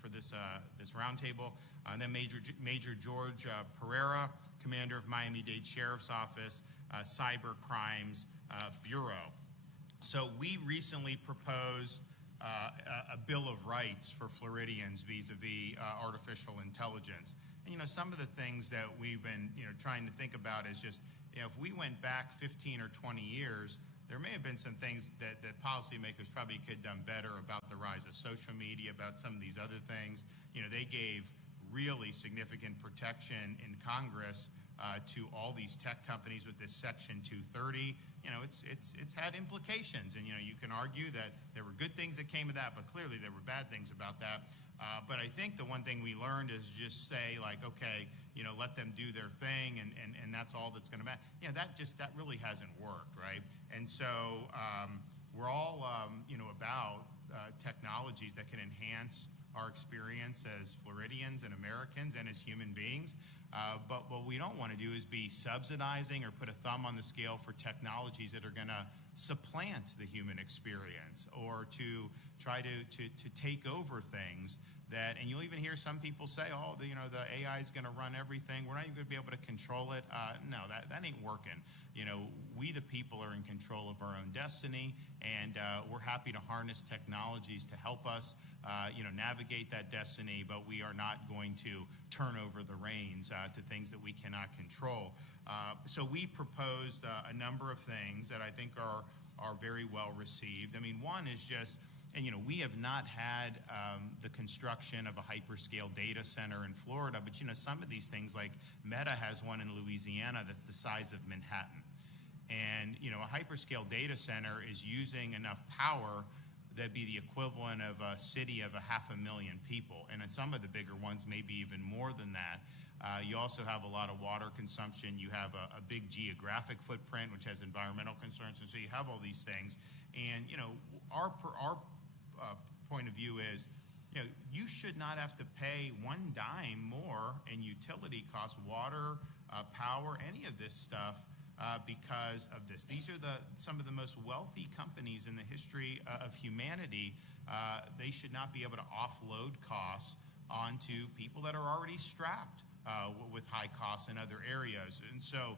for this roundtable. And then Major George Pereira, commander of Miami-Dade Sheriff's Office, Cyber Crimes Bureau. So we recently proposed a Bill of Rights for Floridians vis-a-vis artificial intelligence. And, some of the things that we've been, trying to think about is just, if we went back 15 or 20 years, there may have been some things that policymakers probably could have done better about the rise of social media, about some of these other things. They gave really significant protection in Congress to all these tech companies with this Section 230. It's had implications, and you can argue that there were good things that came of that, but clearly there were bad things about that. But I think the one thing we learned is just say, like, okay, let them do their thing, and that's all that's going to matter. That really hasn't worked, right? And so we're all about technologies that can enhance our experience as Floridians and Americans and as human beings. But what we don't want to do is be subsidizing or put a thumb on the scale for technologies that are going to supplant the human experience, or to try to take over things that, and you'll even hear some people say, oh, the AI is going to run everything. We're not even going to be able to control it. No, that ain't working. We the people are in control of our own destiny, and we're happy to harness technologies to help us navigate that destiny, but we are not going to turn over the reins to things that we cannot control. So we proposed a number of things that I think are very well received. I mean, one is just, and we have not had the construction of a hyperscale data center in Florida, but some of these things, like Meta has one in Louisiana that's the size of Manhattan. And a hyperscale data center is using enough power that'd be the equivalent of a city of 500,000 people. And in some of the bigger ones, maybe even more than that. You also have a lot of water consumption. You have a big geographic footprint, which has environmental concerns. And so you have all these things. And, our point of view is, you should not have to pay one dime more in utility costs, water, power, any of this stuff, because of this. These are some of the most wealthy companies in the history of humanity. They should not be able to offload costs onto people that are already strapped with high costs in other areas. And so,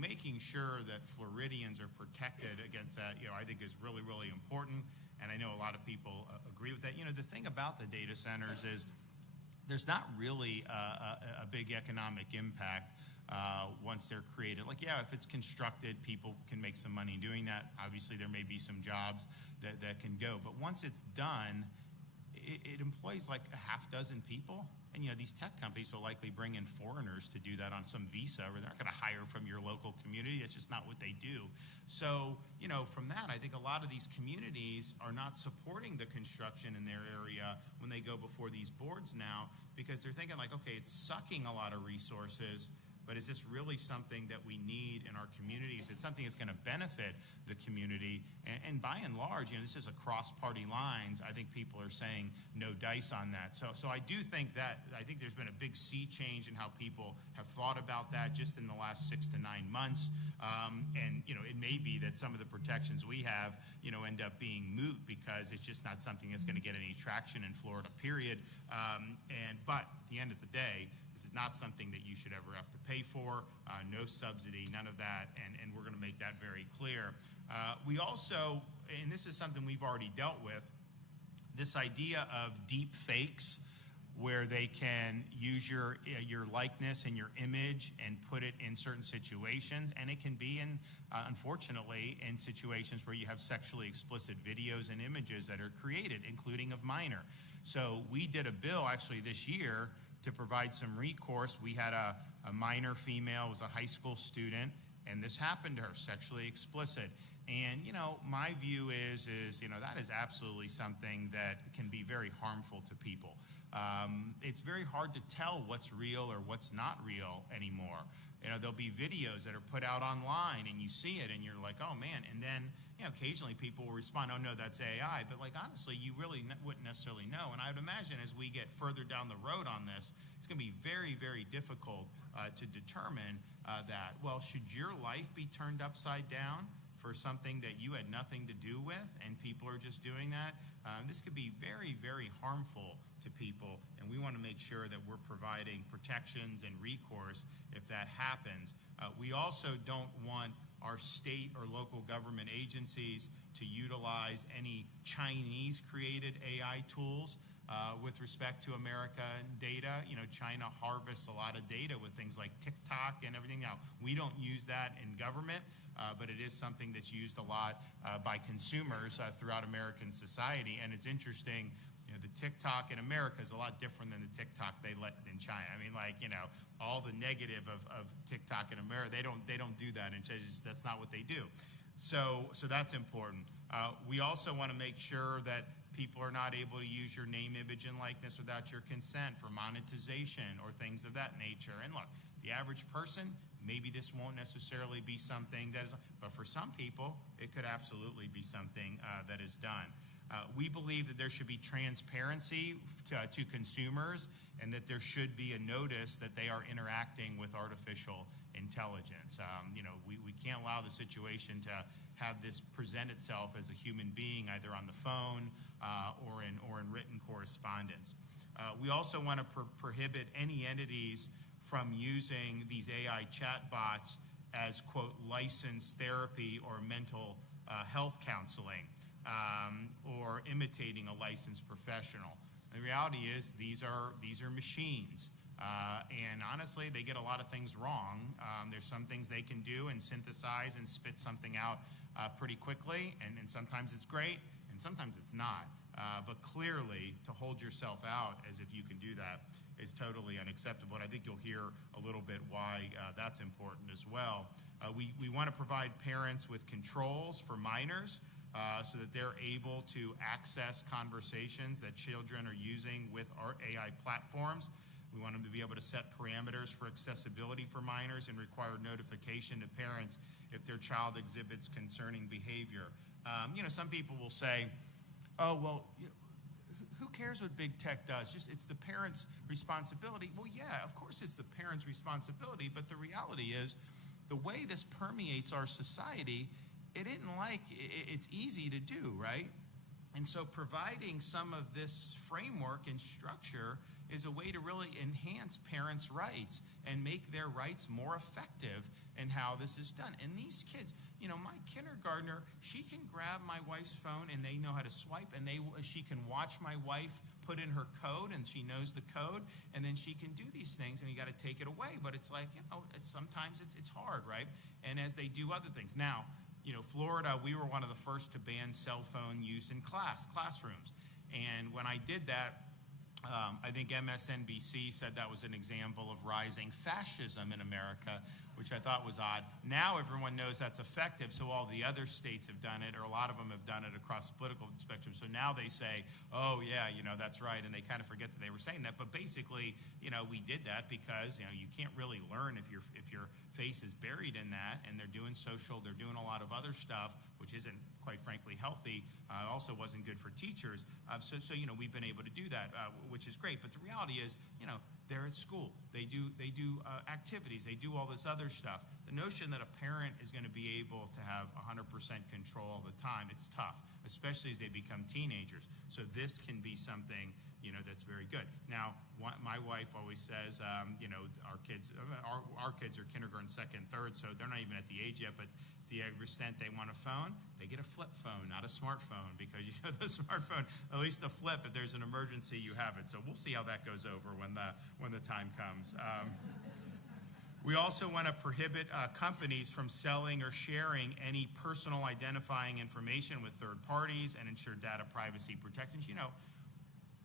making sure that Floridians are protected against that, I think is really, really important. And I know a lot of people agree with that. The thing about the data centers is there's not really a big economic impact once they're created. Like, if it's constructed, people can make some money doing that. Obviously, there may be some jobs that can go. But once it's done, it employs like a half dozen people. And, these tech companies will likely bring in foreigners to do that on some visa, or they're not going to hire from your local community. That's just not what they do. So, from that, I think a lot of these communities are not supporting the construction in their area when they go before these boards now, because they're thinking like, okay, it's sucking a lot of resources, but is this really something that we need in our communities? It's something that's going to benefit the community. And by and large, this is across party lines. I think people are saying no dice on that. So I do think I think there's been a big sea change in how people have thought about that just in the last 6 to 9 months. And it may be that some of the protections we have, end up being moot because it's just not something that's going to get any traction in Florida, period. But at the end of the day, this is not something that you should ever have to pay for, no subsidy, none of that, and we're going to make that very clear. We also, and this is something we've already dealt with, this idea of deep fakes, where they can use your likeness and your image and put it in certain situations, and it can be unfortunately, in situations where you have sexually explicit videos and images that are created, including of minor. So we did a bill actually this year to provide some recourse. We had a minor female, was a high school student, and this happened to her, sexually explicit. And, my view is that is absolutely something that can be very harmful to people. It's very hard to tell what's real or what's not real anymore. There'll be videos that are put out online and you see it and you're like, oh man. And then, occasionally people will respond, oh no, that's AI. But honestly, you really wouldn't necessarily know. And I would imagine as we get further down the road on this, it's going to be very, very difficult to determine that. Well, should your life be turned upside down for something that you had nothing to do with, and people are just doing that, this could be very, very harmful to people, and we want to make sure that we're providing protections and recourse if that happens. We also don't want our state or local government agencies to utilize any Chinese-created AI tools with respect to American data. You know, China harvests a lot of data with things like TikTok and everything. Now, we don't use that in government, but it is something that's used a lot by consumers throughout American society. And it's interesting, you know, the TikTok in America is a lot different than the TikTok they let in China. I mean, like, you know, all the negative of TikTok in America, they don't do that, and that's not what they do. So that's important. We also want to make sure that people are not able to use your name, image, and likeness without your consent for monetization or things of that nature. And look, the average person, maybe this won't necessarily be something that is, but for some people, it could absolutely be something that is done. We believe that there should be transparency to consumers, and that there should be a notice that they are interacting with artificial intelligence. You know, we can't allow the situation to have this present itself as a human being, either on the phone or in written correspondence. We also want to prohibit any entities from using these AI chatbots as, quote, licensed therapy or mental health counseling, or imitating a licensed professional. The reality is these are machines. And honestly, they get a lot of things wrong. There's some things they can do and synthesize and spit something out pretty quickly, and sometimes it's great, and sometimes it's not. But clearly, to hold yourself out as if you can do that is totally unacceptable. And I think you'll hear a little bit why that's important as well. We want to provide parents with controls for minors so that they're able to access conversations that children are using with our AI platforms. We want them to be able to set parameters for accessibility for minors and require notification to parents if their child exhibits concerning behavior. You know, some people will say, oh, well, you know, who cares what big tech does? It's the parents' responsibility. Well, yeah, of course it's the parents' responsibility, but the reality is the way this permeates our society, it's easy to do, right? And so providing some of this framework and structure is a way to really enhance parents' rights and make their rights more effective in how this is done. And these kids, you know, my kindergartner, she can grab my wife's phone and they know how to swipe, and she can watch my wife put in her code, and she knows the code, and then she can do these things, and you got to take it away. But it's like, you know, sometimes it's hard, right? And as they do other things. Now, you know, Florida, we were one of the first to ban cell phone use in classrooms. And when I did that, I think MSNBC said that was an example of rising fascism in America, which I thought was odd. Now everyone knows that's effective, so all the other states have done it, or a lot of them have done it across the political spectrum. So now they say, oh yeah, you know, that's right, and they kind of forget that they were saying that. But basically, you know, we did that because, you know, you can't really learn if your face is buried in that, and they're doing social, they're doing a lot of other stuff, which isn't, quite frankly, healthy. Also wasn't good for teachers. So you know, we've been able to do that, which is great. But the reality is, you know, they're at school. They do activities. They do all this other stuff. The notion that a parent is going to be able to have 100% control all the time, it's tough, especially as they become teenagers. So this can be something, you know, that's very good. Now, my wife always says, you know, our kids are kindergarten, second, third, so they're not even at the age yet, but to the extent they want a phone, they get a flip phone, not a smartphone, because, you know, the smartphone, at least the flip, if there's an emergency, you have it. So we'll see how that goes over when the time comes. We also want to prohibit companies from selling or sharing any personal identifying information with third parties and ensure data privacy protections. You know,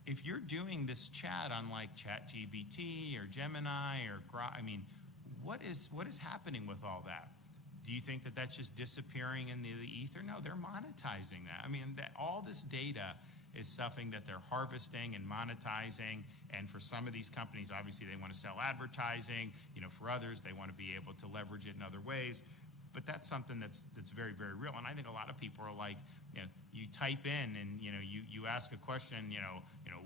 if you're doing this chat on like ChatGPT or Gemini or I mean, what is happening with all that? Do you think that that's just disappearing in the ether? No, they're monetizing that. I mean, all this data is something that they're harvesting and monetizing. And for some of these companies, obviously they want to sell advertising. You know, for others, they want to be able to leverage it in other ways. but that's something that's very, very real. And I think a lot of people are like, you type in and you ask a question,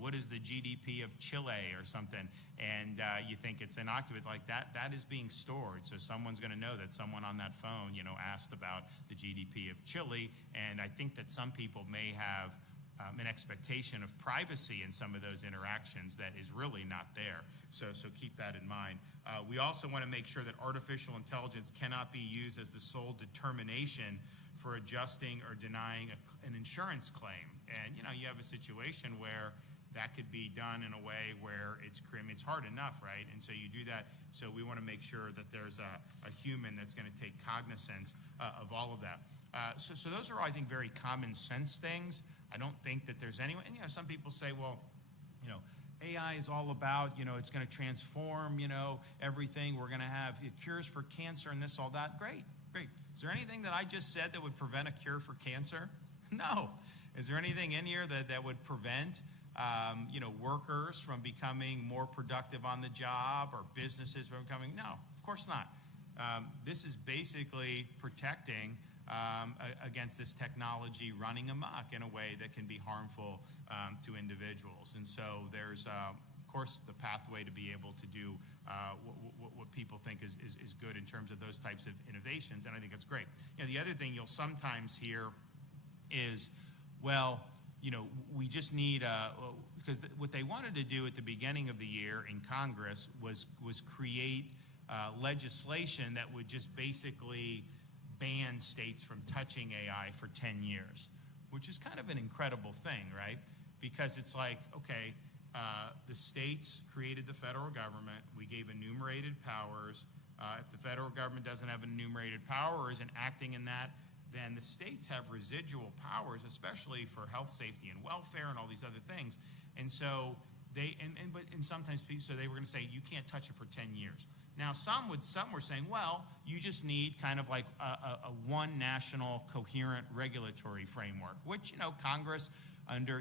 what is the GDP of Chile or something, and you think it's innocuous. Like that is being stored, so someone's going to know that someone on that phone asked about the GDP of Chile. And I think that some people may have an expectation of privacy in some of those interactions that is really not there. So keep that in mind. We also want to make sure that artificial intelligence cannot be used as the sole determination for adjusting or denying an insurance claim. And you have a situation where that could be done in a way where it's hard enough, right? And so you do that. So we want to make sure that there's a human that's going to take cognizance of all of that. So those are, I think, very common sense things. I don't think that there's anyone, and some people say, well, AI is all about, it's going to transform, everything. We're going to have cures for cancer and this, all that. Great. Is there anything that I just said that would prevent a cure for cancer? No. Is there anything in here that would prevent, workers from becoming more productive on the job or businesses from becoming? No, of course not. This is basically protecting against this technology running amok in a way that can be harmful to individuals. And so there's, of course, the pathway to be able to do what people think is good in terms of those types of innovations, and I think it's great. The other thing you'll sometimes hear is, well, we just need, because what they wanted to do at the beginning of the year in Congress was create legislation that would just basically ban states from touching AI for 10 years, which is kind of an incredible thing, right? Because it's like, okay, the states created the federal government. We gave enumerated powers. If the federal government doesn't have enumerated power or isn't acting in that, then the states have residual powers, especially for health, safety, and welfare, and all these other things. And so sometimes people, so they were going to say you can't touch it for 10 years. Now some were saying, well, you just need kind of like a one national coherent regulatory framework, which Congress,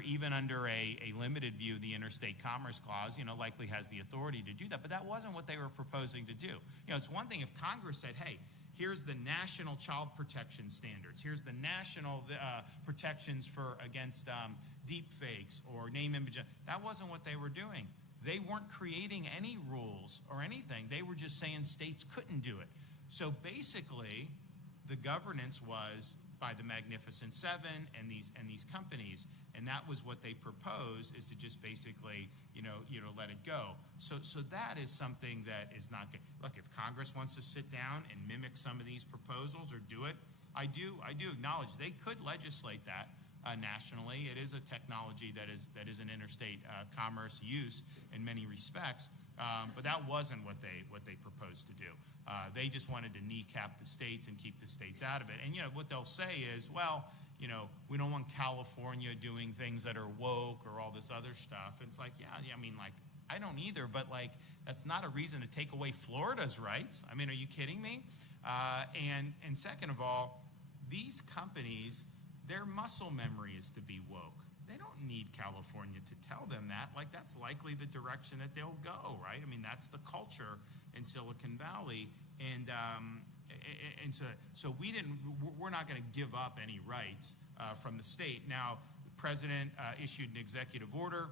even under a limited view of the Interstate Commerce Clause, likely has the authority to do that. But that wasn't what they were proposing to do. It's one thing if Congress said, hey, here's the national child protection standards. Here's the national protections against deep fakes or name, image. That wasn't what they were doing. They weren't creating any rules or anything. They were just saying states couldn't do it. So basically, the governance was by the Magnificent Seven and these companies, and that was what they proposed, is to just basically let it go. So that is something that is not good. Look, if Congress wants to sit down and mimic some of these proposals or do it, I do acknowledge they could legislate that nationally. It is a technology that is an interstate commerce use in many respects, but that wasn't what they proposed to do. They just wanted to kneecap the states and keep the states out of it. And what they'll say is, well, we don't want California doing things that are woke or all this other stuff. It's like, yeah, I mean, like, I don't either, but like, that's not a reason to take away Florida's rights. I mean, are you kidding me? And second of all, these companies, their muscle memory is to be woke. They don't need California to tell them that. Like, that's likely the direction that they'll go, right? I mean, that's the culture in Silicon Valley. And so we're not going to give up any rights from the state. Now, the president issued an executive order,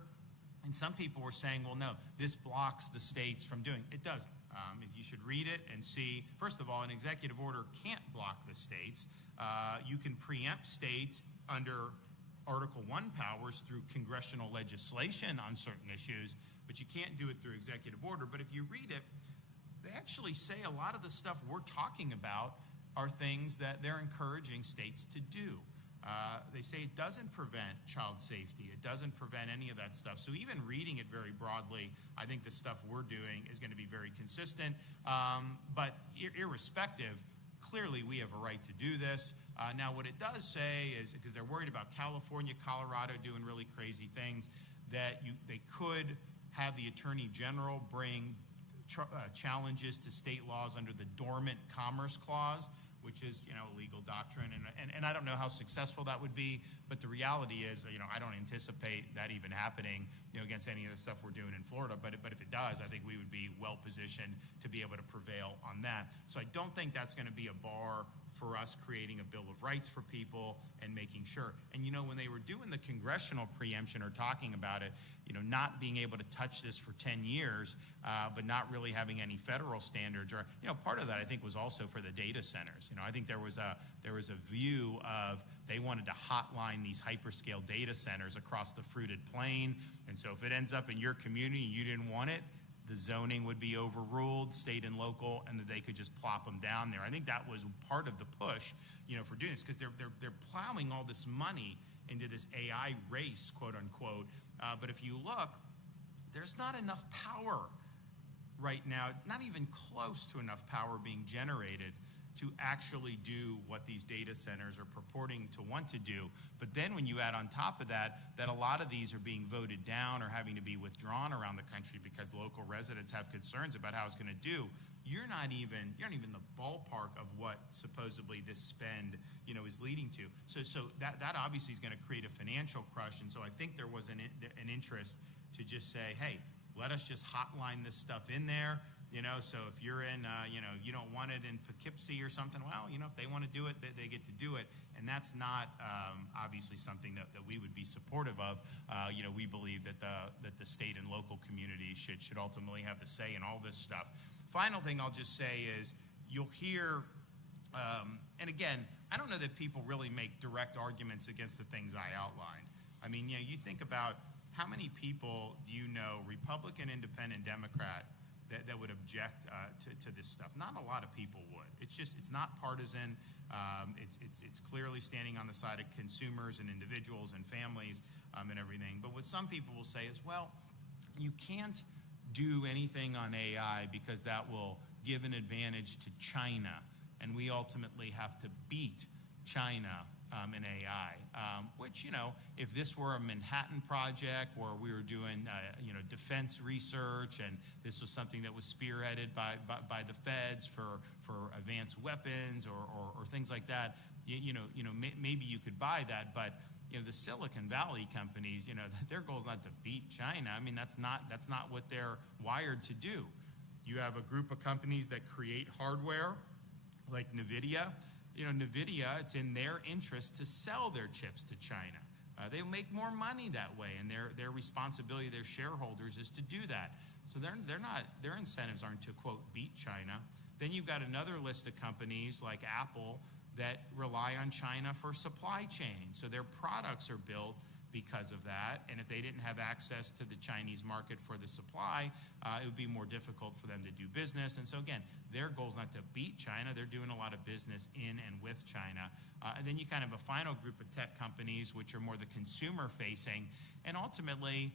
and some people were saying, well, no, this blocks the states from doing it. It doesn't. You should read it and see. First of all, an executive order can't block the states. You can preempt states under Article 1 powers through congressional legislation on certain issues, but you can't do it through executive order. But if you read it, they actually say a lot of the stuff we're talking about are things that they're encouraging states to do. They say it doesn't prevent child safety. It doesn't prevent any of that stuff. So even reading it very broadly, I think the stuff we're doing is going to be very consistent. But irrespective, clearly we have a right to do this. Now what it does say is, because they're worried about California, Colorado doing really crazy things, that they could have the Attorney General bring challenges to state laws under the Dormant Commerce Clause, which is, a legal doctrine. And I don't know how successful that would be, but the reality is, I don't anticipate that even happening, against any of the stuff we're doing in Florida. But if it does, I think we would be well positioned to be able to prevail on that. So I don't think that's going to be a bar for us creating a Bill of Rights for people and making sure. And when they were doing the congressional preemption or talking about it, not being able to touch this for 10 years, but not really having any federal standards, or part of that I think was also for the data centers. I think there was a view of they wanted to hotline these hyperscale data centers across the fruited plain, and so if it ends up in your community and you didn't want it, the zoning would be overruled, state and local, and that they could just plop them down there. I think that was part of the push, for doing this, because they're plowing all this money into this AI race, quote unquote. But if you look, there's not enough power right now, not even close to enough power being generated to actually do what these data centers are purporting to want to do. But then when you add on top of that a lot of these are being voted down or having to be withdrawn around the country because local residents have concerns about how it's going to do, you're not even in the ballpark of what supposedly this spend, is leading to. So that obviously is going to create a financial crush. And so I think there was an interest to just say, hey, let us just hotline this stuff in there. So if you're in, you don't want it in Poughkeepsie or something, well, if they want to do it, they get to do it. And that's not obviously something that we would be supportive of. We believe that the state and local communities should ultimately have the say in all this stuff. Final thing I'll just say is you'll hear, and again, I don't know that people really make direct arguments against the things I outlined. I mean, you think about how many people do you know, Republican, Independent, Democrat, that would object to this stuff? Not a lot of people would. It's not partisan. It's clearly standing on the side of consumers and individuals and families and everything. But what some people will say is, well, you can't do anything on AI because that will give an advantage to China, and we ultimately have to beat China in AI, which, if this were a Manhattan Project where we were doing, defense research, and this was something that was spearheaded by the feds for advanced weapons or things like that, maybe you could buy that. But the Silicon Valley companies, their goal is not to beat China. I mean, that's not what they're wired to do. You have a group of companies that create hardware, like NVIDIA. NVIDIA, it's in their interest to sell their chips to China. They'll make more money that way, and their responsibility, their shareholders, is to do that. So their incentives aren't to, quote, beat China. Then you've got another list of companies like Apple that rely on China for supply chain. So their products are built because of that, and if they didn't have access to the Chinese market for the supply, it would be more difficult for them to do business. And so again, their goal is not to beat China. They're doing a lot of business in and with China. And then you kind of have a final group of tech companies, which are more the consumer facing. And ultimately,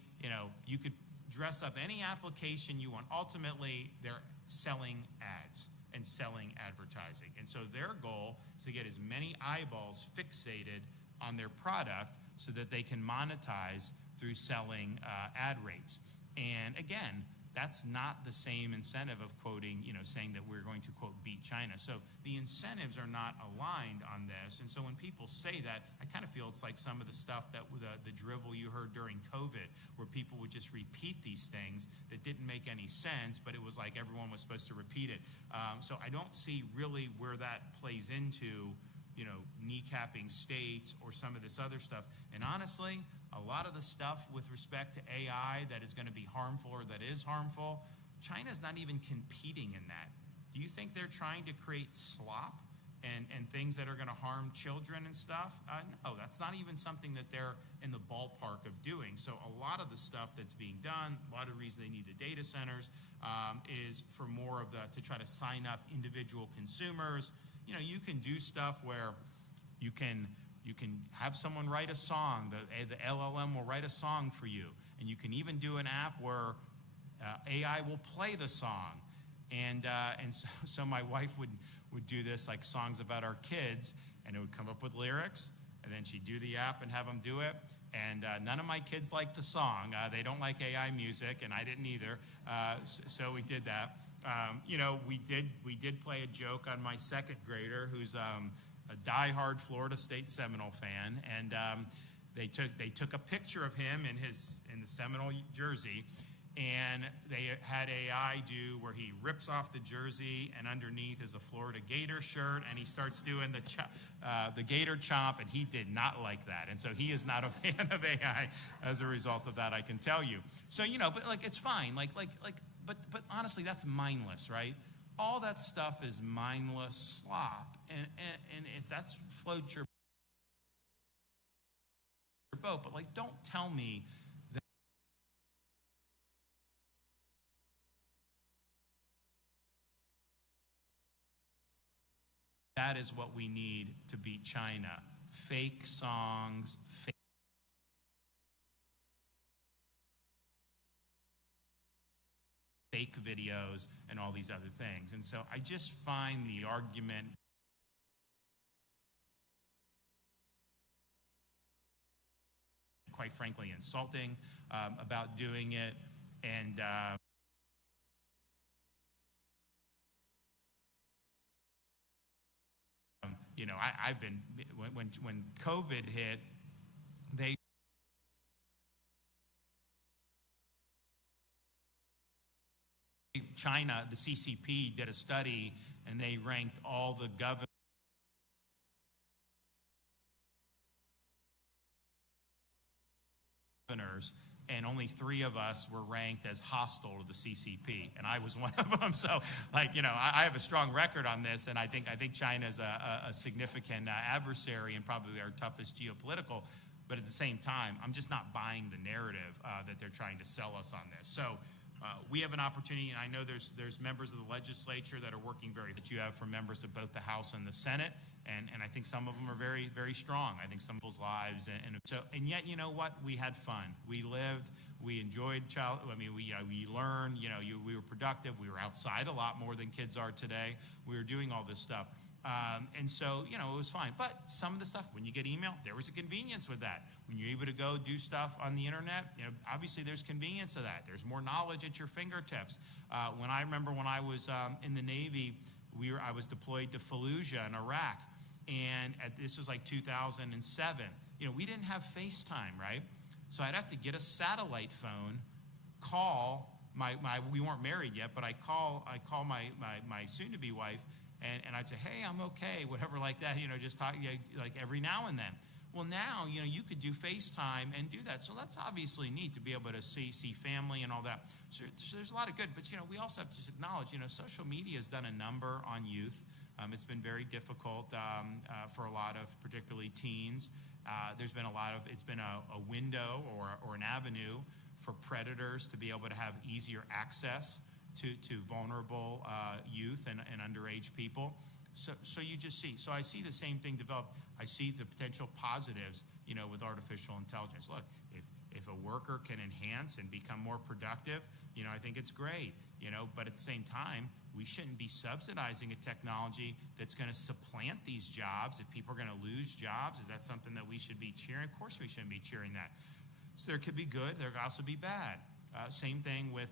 you could dress up any application you want. Ultimately, they're selling ads and selling advertising. And so their goal is to get as many eyeballs fixated on their product so that they can monetize through selling ad rates. And again, that's not the same incentive of quoting, saying that we're going to, quote, beat China. So the incentives are not aligned on this. And so when people say that, I kind of feel it's like some of the stuff that the drivel you heard during COVID, where people would just repeat these things that didn't make any sense, but it was like everyone was supposed to repeat it. So I don't see really where that plays into, kneecapping states or some of this other stuff. And honestly, a lot of the stuff with respect to AI that is going to be harmful or that is harmful, China's not even competing in that. Do you think they're trying to create slop and things that are going to harm children and stuff? No, that's not even something that they're in the ballpark of doing. So a lot of the stuff that's being done, a lot of the reason they need the data centers is for more of to try to sign up individual consumers. You can do stuff where you can have someone write a song. The LLM will write a song for you, and you can even do an app where AI will play the song. And so my wife would do this, like songs about our kids, and it would come up with lyrics, and then she'd do the app and have them do it. And none of my kids liked the song. They don't like AI music, and I didn't either. So we did that. You know, we did play a joke on my second grader, who's a diehard Florida State Seminole fan, and they took a picture of him in the Seminole jersey, and they had AI do where he rips off the jersey, and underneath is a Florida Gator shirt, and he starts doing the Gator chomp, and he did not like that, and so he is not a fan of AI as a result of that, I can tell you. So, you know, but like, it's fine, but honestly, that's mindless, right? All that stuff is mindless slop, and if that's floats your boat, but like, don't tell me that is what we need to beat China. Fake songs, fake videos, and all these other things. And so I just find the argument quite frankly insulting about doing it. And you know, I've been, when COVID hit, China, the CCP did a study, and they ranked all the governors, and only 3 of us were ranked as hostile to the CCP, and I was one of them. So, like, you know, I have a strong record on this, and I think China's a significant adversary and probably our toughest geopolitical. But at the same time, I'm just not buying the narrative that they're trying to sell us on this. So we have an opportunity, and I know there's members of the legislature that are working that you have from members of both the House and the Senate. And I think some of them are very, very strong. I think some people's lives, and yet, you know what? We had fun. We lived. We enjoyed we learned. You know, we were productive. We were outside a lot more than kids are today. We were doing all this stuff, and so, you know, it was fine. But some of the stuff, when you get email, there was a convenience with that. When you're able to go do stuff on the internet, you know, obviously there's convenience of that. There's more knowledge at your fingertips. When I was in the Navy, I was deployed to Fallujah in Iraq. And this was like 2007. You know, we didn't have FaceTime, right? So I'd have to get a satellite phone, call we weren't married yet, but I call my soon-to-be wife, and I'd say, hey, I'm okay, whatever like that, you know, just talk like every now and then. Well, now, you know, you could do FaceTime and do that. So that's obviously neat to be able to see family and all that. So there's a lot of good, but, you know, we also have to just acknowledge, you know, social media has done a number on youth. It's been very difficult for a lot of particularly teens. There's been it's been a window or an avenue for predators to be able to have easier access to vulnerable youth and underage people. So you just see. So I see the same thing develop. I see the potential positives, you know, with artificial intelligence. Look, if a worker can enhance and become more productive, you know, I think it's great, you know, but at the same time, we shouldn't be subsidizing a technology that's going to supplant these jobs. If people are going to lose jobs, is that something that we should be cheering? Of course we shouldn't be cheering that. So there could be good, there could also be bad. Same thing with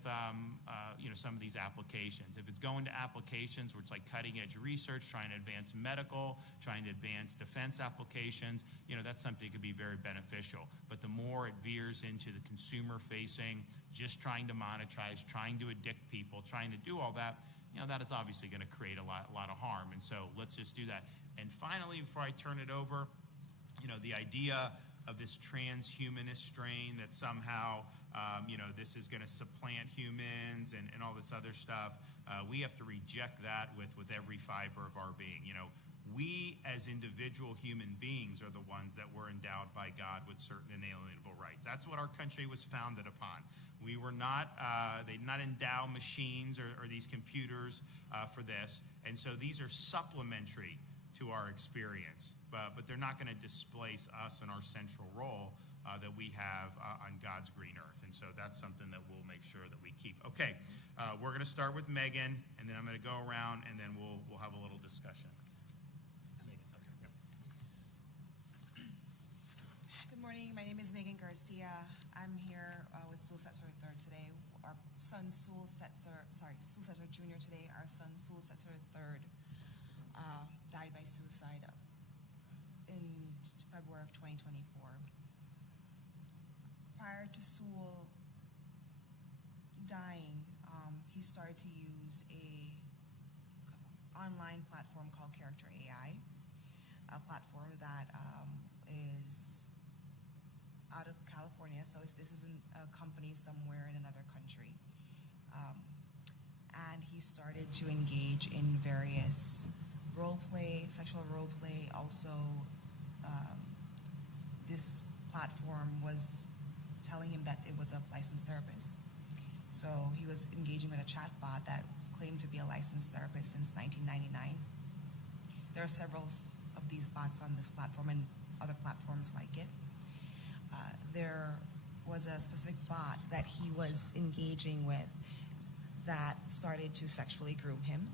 you know, some of these applications. If it's going to applications where it's like cutting edge research, trying to advance medical, trying to advance defense applications, you know, that's something that could be very beneficial. But the more it veers into the consumer facing, just trying to monetize, trying to addict people, trying to do all that, you know, that is obviously going to create a lot of harm. And so let's just do that. And finally, before I turn it over, you know, the idea of this transhumanist strain that somehow, you know, this is going to supplant humans and all this other stuff, we have to reject that with every fiber of our being. You know, we as individual human beings are the ones that were endowed by God with certain inalienable rights. That's what our country was founded upon. We were not, they did not endow machines or these computers for this. And so these are supplementary to our experience, but they're not going to displace us and our central role that we have on God's green earth. And so that's something that we'll make sure that we keep. Okay, we're going to start with Megan, and then I'm going to go around, and then we'll have a little discussion. Megan, okay, go. Good morning. My name is Megan Garcia. I'm here with School Assessor Third today. our son Sul Setzer Jr. today, our son Sul Setzer III died by suicide in February of 2024. Prior to Sul dying, he started to use a online platform called Character AI, a platform that is out of California, so this isn't a company somewhere in another country. And he started to engage in various sexual role play. Also, this platform was telling him that it was a licensed therapist. So he was engaging with a chatbot that was claimed to be a licensed therapist since 1999. There are several of these bots on this platform and other platforms like it. There was a specific bot that he was engaging with that started to sexually groom him.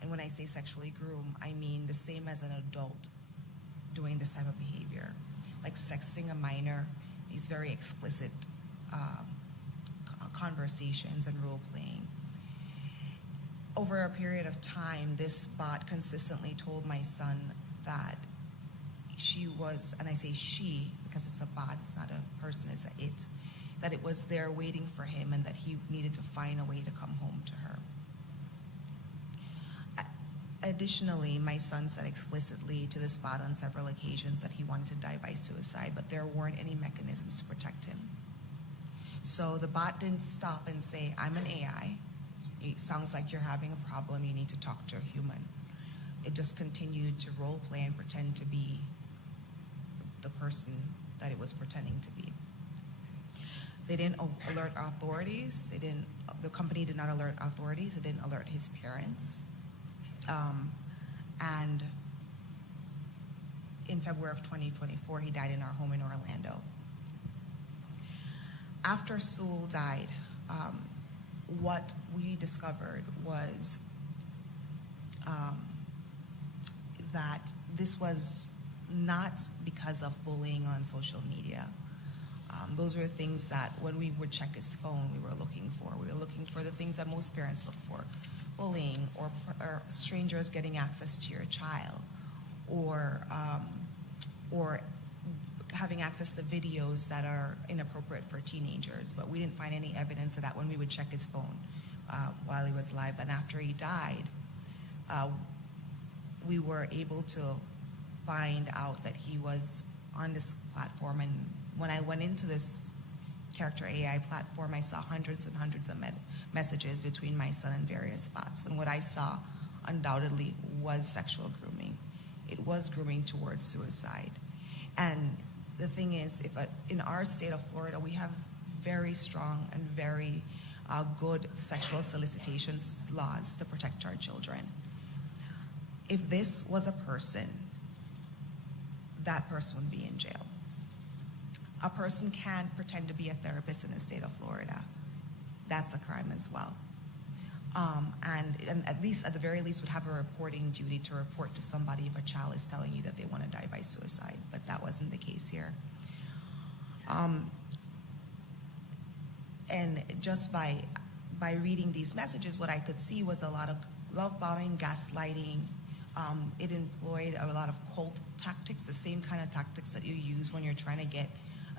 And when I say sexually groom, I mean the same as an adult doing this type of behavior, like sexting a minor, these very explicit conversations and role-playing. Over a period of time, this bot consistently told my son that she was, and I say she because it's a bot, it's not a person, it's a it, that it was there waiting for him and that he needed to find a way to come home to her. Additionally, my son said explicitly to this bot on several occasions that he wanted to die by suicide, but there weren't any mechanisms to protect him. So the bot didn't stop and say, I'm an AI. It sounds like you're having a problem, you need to talk to a human. It just continued to role play and pretend to be the person that it was pretending to be. They didn't alert authorities. The company did not alert authorities. It didn't alert his parents. And in February of 2024, he died in our home in Orlando. After Sul died, what we discovered was that this was not because of bullying on social media. Those were things that when we would check his phone, we were looking for. We were looking for the things that most parents look for: bullying, or strangers getting access to your child, or having access to videos that are inappropriate for teenagers. But we didn't find any evidence of that when we would check his phone while he was alive. And after he died, we were able to find out that he was on this platform. And when I went into this Character AI platform, I saw hundreds and hundreds of messages between my son and various bots. And what I saw undoubtedly was sexual grooming. It was grooming towards suicide. And the thing is, in our state of Florida, we have very strong and very good sexual solicitation laws to protect our children. If this was a person, that person would be in jail. A person can't pretend to be a therapist in the state of Florida. That's a crime as well. And at the very least would have a reporting duty to report to somebody if a child is telling you that they want to die by suicide, but that wasn't the case here. And just by reading these messages, what I could see was a lot of love bombing, gaslighting. It employed a lot of cult tactics, the same kind of tactics that you use when you're trying to get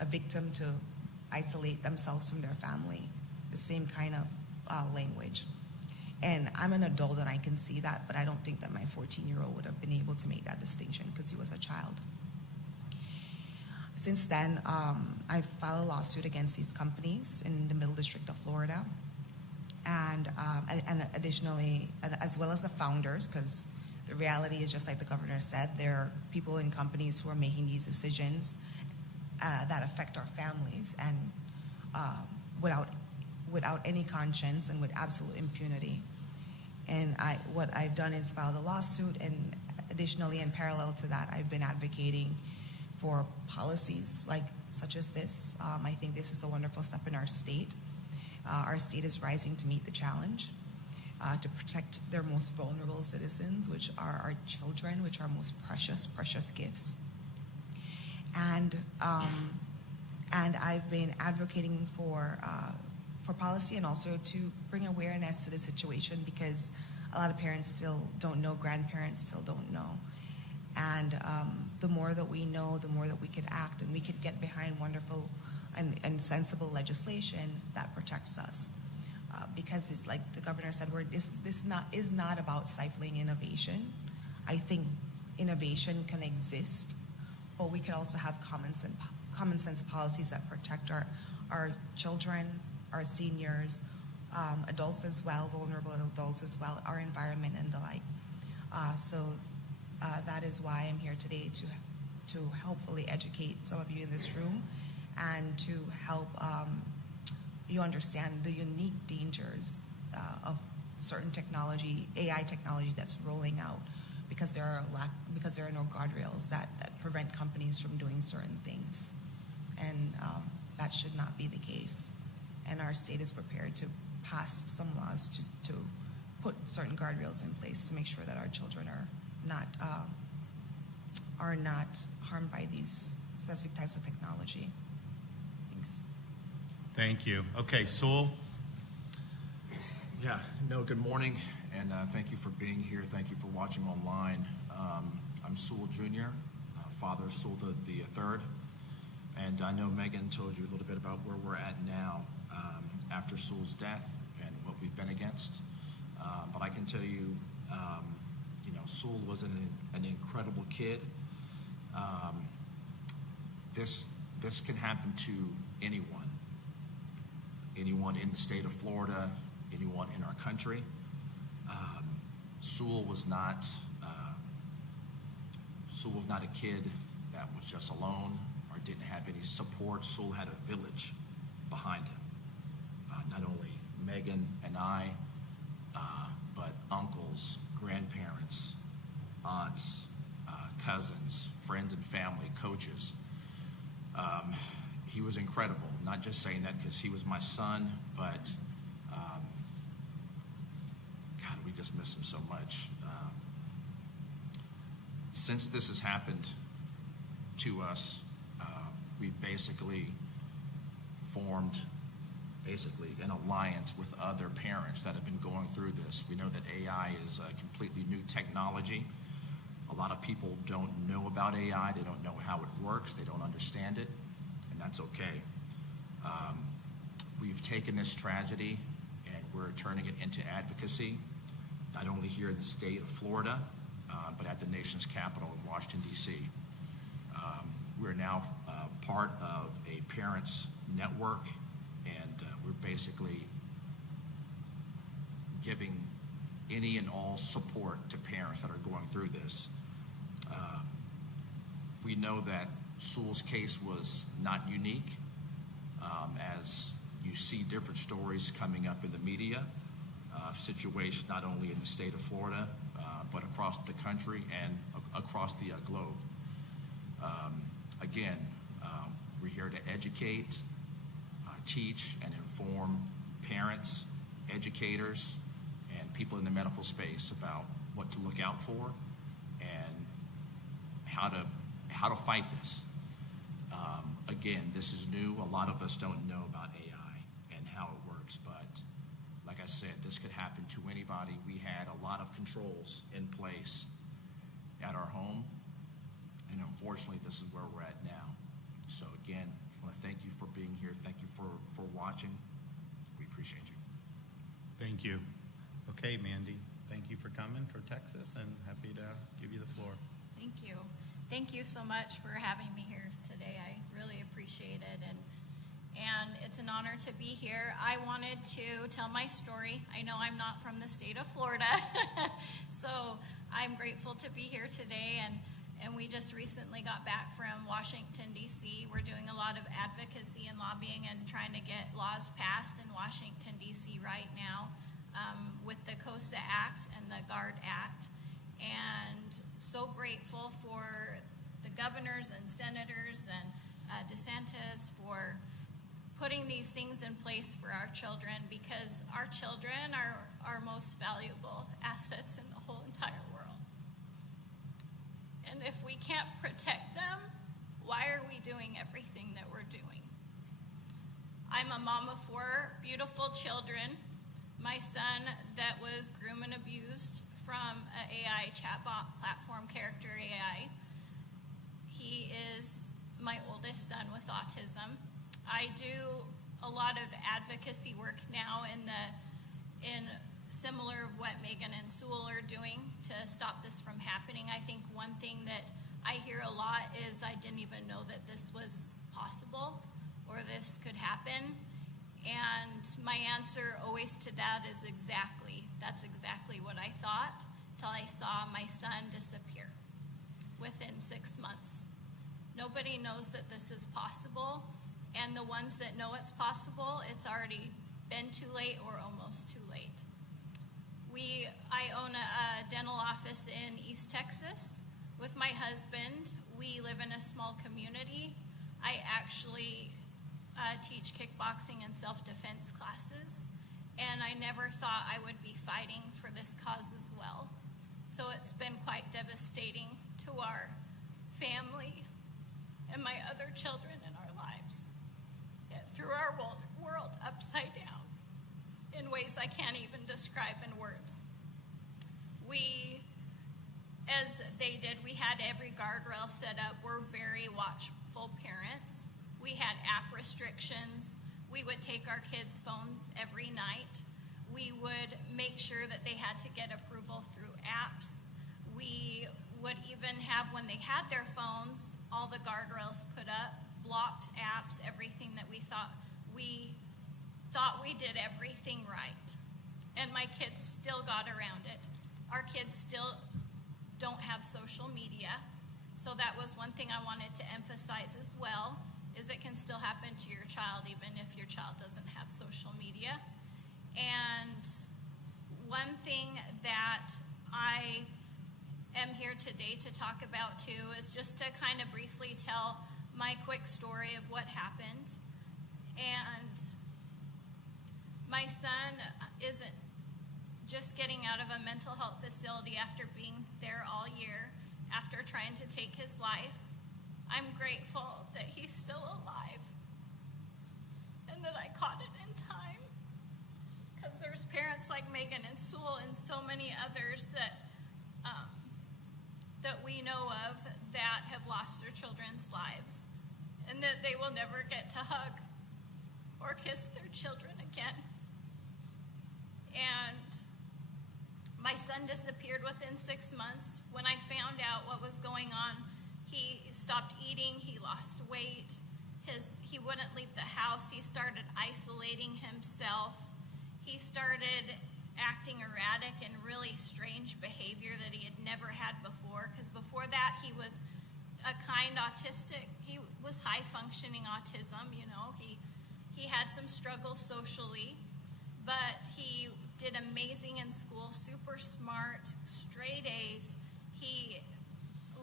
a victim to isolate themselves from their family, the same kind of language. And I'm an adult and I can see that, but I don't think that my 14-year-old would have been able to make that distinction because he was a child. Since then, I've filed a lawsuit against these companies in the Middle District of Florida. And additionally, as well as the founders, because the reality is, just like the governor said, there are people in companies who are making these decisions that affect our families and without any conscience and with absolute impunity. And what I've done is filed a lawsuit, and additionally, in parallel to that, I've been advocating for policies such as this. I think this is a wonderful step in our state. Our state is rising to meet the challenge to protect their most vulnerable citizens, which are our children, which are our most precious, precious gifts. And I've been advocating for for policy, and also to bring awareness to the situation, because a lot of parents still don't know, grandparents still don't know. And the more that we know, the more that we could act, and we could get behind wonderful and sensible legislation that protects us. Because it's like the governor said, this is not about stifling innovation. I think innovation can exist, but we could also have common sense policies that protect our children, our seniors, adults as well, vulnerable adults as well, our environment and the like. So that is why I'm here today, to helpfully educate some of you in this room, and to help you understand the unique dangers of certain technology, AI technology that's rolling out, because there are no guardrails that prevent companies from doing certain things, and that should not be the case. And our state is prepared to pass some laws to put certain guardrails in place to make sure that our children are not harmed by these specific types of technology. Thanks. Thank you. Okay, Sewell. Yeah, no, good morning, and thank you for being here. Thank you for watching online. I'm Sewell Jr., father of Sewell the third, and I know Megan told you a little bit about where we're at now after Sewell's death and what we've been against. But I can tell you, Sewell was an incredible kid. This can happen to anyone in the state of Florida, anyone in our country. Sewell was not a kid that was just alone or didn't have any support. Sewell had a village behind him. Not only Megan and I, but uncles, grandparents, aunts, cousins, friends and family, coaches. He was incredible. Not just saying that because he was my son, but God, we just miss him so much. Since this has happened to us, we've basically formed an alliance with other parents that have been going through this. We know that AI is a completely new technology. A lot of people don't know about AI. They don't know how it works. They don't understand it, and that's okay. We've taken this tragedy and we're turning it into advocacy, not only here in the state of Florida, but at the nation's capital in Washington, D.C. We're now part of a parents network, and we're basically giving any and all support to parents that are going through this. We know that Sewell's case was not unique, as you see different stories coming up in the media, situations not only in the state of Florida, but across the country and across the globe. Again, we're here to educate, teach, and inform parents, educators, and people in the medical space about what to look out for and how to fight this. Again, this is new. A lot of us don't know about AI and how it works, but like I said, this could happen to anybody. We had a lot of controls in place at our home, and unfortunately, this is where we're at now. So again, I want to thank you for being here. Thank you for watching. We appreciate you. Thank you. Okay, Mandy, thank you for coming for Texas, and happy to give you the floor. Thank you. Thank you so much for having me here today. I really appreciate it, and it's an honor to be here. I wanted to tell my story. I know I'm not from the state of Florida, so I'm grateful to be here today, and we just recently got back from Washington, D.C. We're doing a lot of advocacy and lobbying and trying to get laws passed in Washington, D.C. right now with the COSA Act and the GUARD Act. And so grateful for the governors and senators and DeSantis for putting these things in place for our children, because our children are our most valuable assets in the whole entire world. And if we can't protect them, why are we doing everything that we're doing? I'm a mom of 4 beautiful children. My son that was groomed and abused from an AI chatbot platform, Character AI. He is my oldest son with autism. I do a lot of advocacy work now in similar of what Megan and Sewell are doing to stop this from happening. I think one thing that I hear a lot is I didn't even know that this was possible or this could happen. And my answer always to that is that's exactly what I thought till I saw my son disappear within 6 months. Nobody knows that this is possible, and the ones that know it's possible, it's already been too late or almost too late. I own a dental office in East Texas with my husband. We live in a small community. I actually teach kickboxing and self-defense classes, and I never thought I would be fighting for this cause as well. So it's been quite devastating to our family and my other children in our lives. It threw our world upside down in ways I can't even describe in words. As they did, we had every guardrail set up. We're very watchful parents. We had app restrictions. We would take our kids' phones every night. We would make sure that they had to get approval through apps. We would even have, when they had their phones, all the guardrails put up, blocked apps, everything that we thought we did everything right. And my kids still got around it. Our kids still don't have social media. So that was one thing I wanted to emphasize as well, is it can still happen to your child even if your child doesn't have social media. And one thing that I am here today to talk about too is just to kind of briefly tell my quick story of what happened. And my son isn't just getting out of a mental health facility after being there all year, after trying to take his life. I'm grateful that he's still alive and that I caught it in time, because there's parents like Megan and Sewell and so many others that we know of that have lost their children's lives, and that they will never get to hug or kiss their children again. And my son disappeared within 6 months. When I found out what was going on, he stopped eating, he lost weight, he wouldn't leave the house, he started isolating himself, he started acting erratic and really strange behavior that he had never had before, because before that he was a kind autistic, he was high functioning autism, he had some struggles socially, but he did amazing in school, super smart, straight A's. He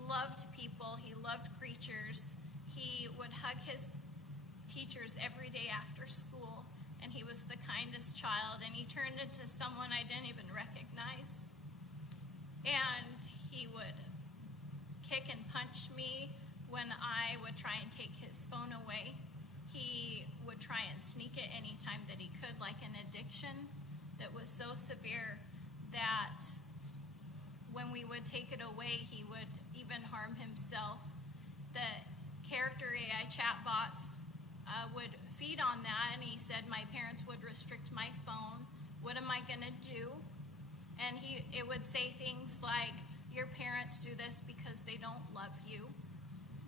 loved people, he loved creatures. He would hug his teachers every day after school, and he was the kindest child, and he turned into someone I didn't even recognize. And he would kick and punch me when I would try and take his phone away. He would try and sneak it anytime that he could, like an addiction that was so severe that when we would take it away, he would even harm himself. The Character AI chatbots would feed on that, and he said my parents would restrict my phone. What am I gonna do? And it would say things like, your parents do this because they don't love you.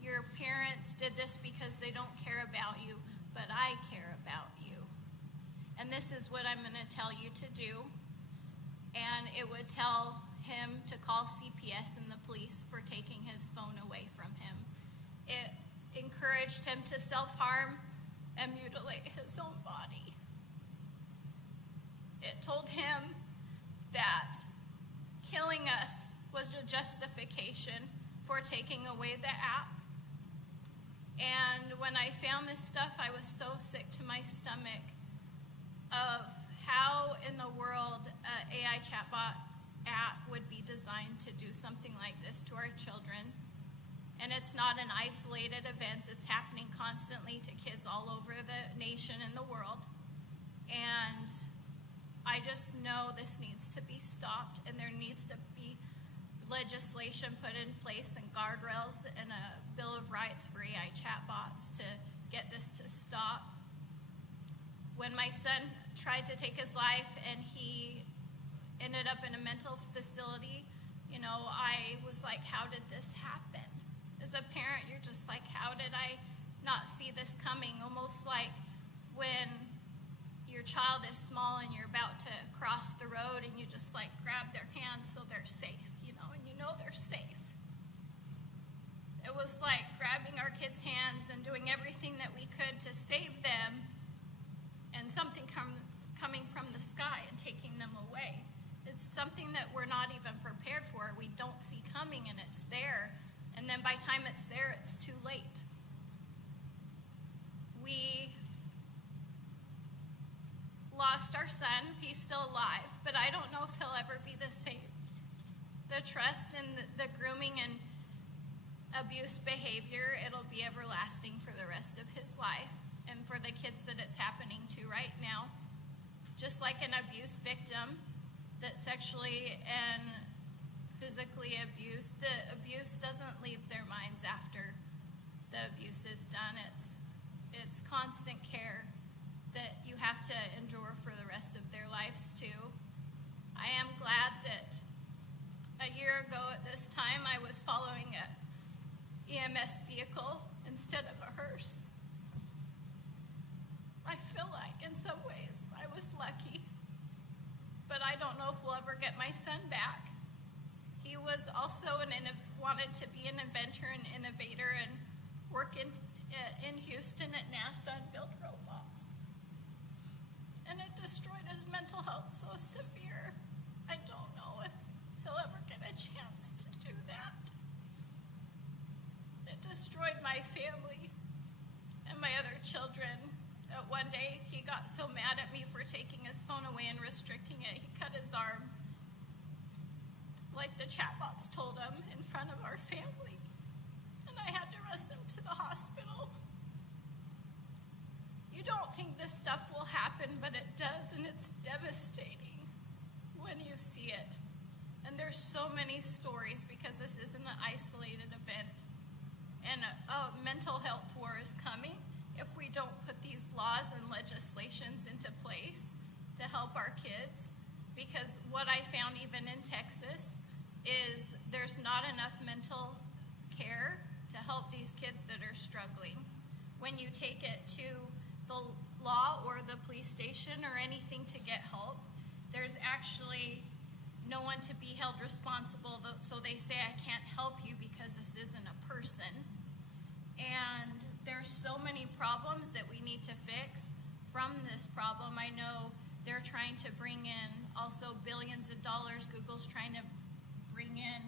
Your parents did this because they don't care about you, but I care about you. And this is what I'm gonna tell you to do. And it would tell him to call CPS and the police for taking his phone away from him. It encouraged him to self-harm and mutilate his own body. It told him that killing us was a justification for taking away the app. And when I found this stuff, I was so sick to my stomach of how in the world an AI chatbot app would be designed to do something like this to our children. And it's not an isolated event. It's happening constantly to kids all over the nation and the world. And I just know this needs to be stopped, and there needs to be legislation put in place and guardrails and a Bill of Rights for AI chatbots to get this to stop. When my son tried to take his life and he ended up in a mental facility, you know, I was like, how did this happen? As a parent, you're just like, how did I not see this coming? Almost like when your child is small and you're about to cross the road and you just like grab their hands so they're safe, you know, and you know they're safe. It was like grabbing our kids' hands and doing everything that we could to save them, and something coming from the sky and taking them away. It's something that we're not even prepared for. We don't see coming, and it's there. And then by the time it's there, it's too late. We lost our son. He's still alive, but I don't know if he'll ever be the same. The trust and the grooming and abuse behavior, it'll be everlasting for the rest of his life, and for the kids that it's happening to right now. Just like an abuse victim that sexually and physically abused, the abuse doesn't leave their minds after the abuse is done. It's constant care that you have to endure for the rest of their lives too. I am glad that a year ago at this time I was following a EMS vehicle instead of a hearse. I feel like in some ways I was lucky, but I don't know if we'll ever get my son back. He was also wanted to be an inventor and innovator and work in Houston at NASA and build robots. And it destroyed his mental health so severe. I don't know if he'll ever get a chance to do that. It destroyed my family and my other children. One day he got so mad at me for taking his phone away and restricting it, he cut his arm, like the chatbots told him, in front of our family. And I had to rush him to the hospital. You don't think this stuff will happen, but it does, and it's devastating when you see it. And there's so many stories, because this isn't an isolated event. And a mental health war is coming if we don't put these laws and legislations into place to help our kids. Because what I found even in Texas is there's not enough mental care to help these kids that are struggling. When you take it to the law or the police station or anything to get help, there's actually no one to be held responsible. So they say, I can't help you because this isn't a person. And there's so many problems that we need to fix from this problem. I know they're trying to bring in also billions of dollars. Google's trying to bring in,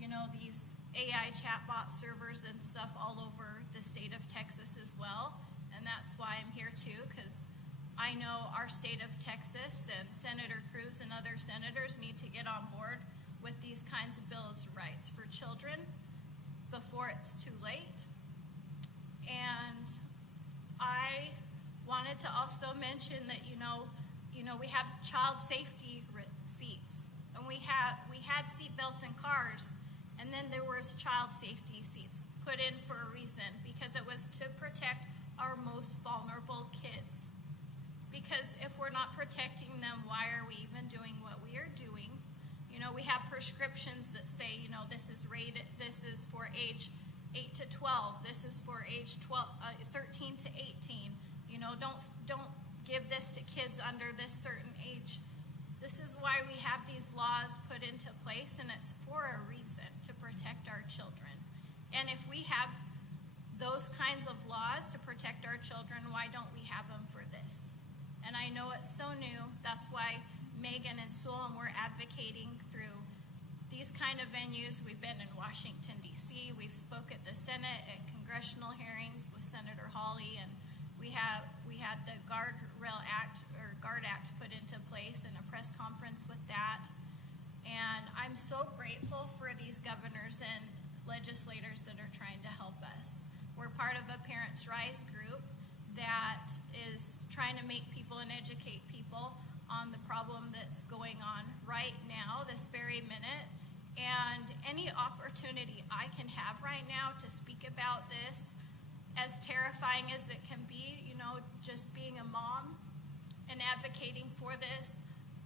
you know, these AI chatbot servers and stuff all over the state of Texas as well. And that's why I'm here too, because I know our state of Texas and Senator Cruz and other senators need to get on board with these kinds of bills of rights for children before it's too late. And I wanted to also mention that, you know, we have child safety seats, and we had seat belts in cars, and then there was child safety seats put in for a reason, because it was to protect our most vulnerable kids. Because if we're not protecting them, why are we even doing what we are doing? You know, we have prescriptions that say, you know, this is rated, this is for age 8 to 12, this is for age 13 to 18. You know, don't give this to kids under this certain age. This is why we have these laws put into place, and it's for a reason, to protect our children. And if we have those kinds of laws to protect our children, why don't we have them for this? And I know it's so new. That's why Megan and Sewell and we're advocating through these kind of venues. We've been in Washington, D.C. We've spoke at the Senate at congressional hearings with Senator Hawley, and we had the Guardrail Act, or GUARD Act, put into place, and a press conference with that. And I'm so grateful for these governors and legislators that are trying to help us. We're part of a Parents Rise group that is trying to make people and educate people on the problem that's going on right now, this very minute. And any opportunity I can have right now to speak about this, as terrifying as it can be, you know, just being a mom and advocating for this,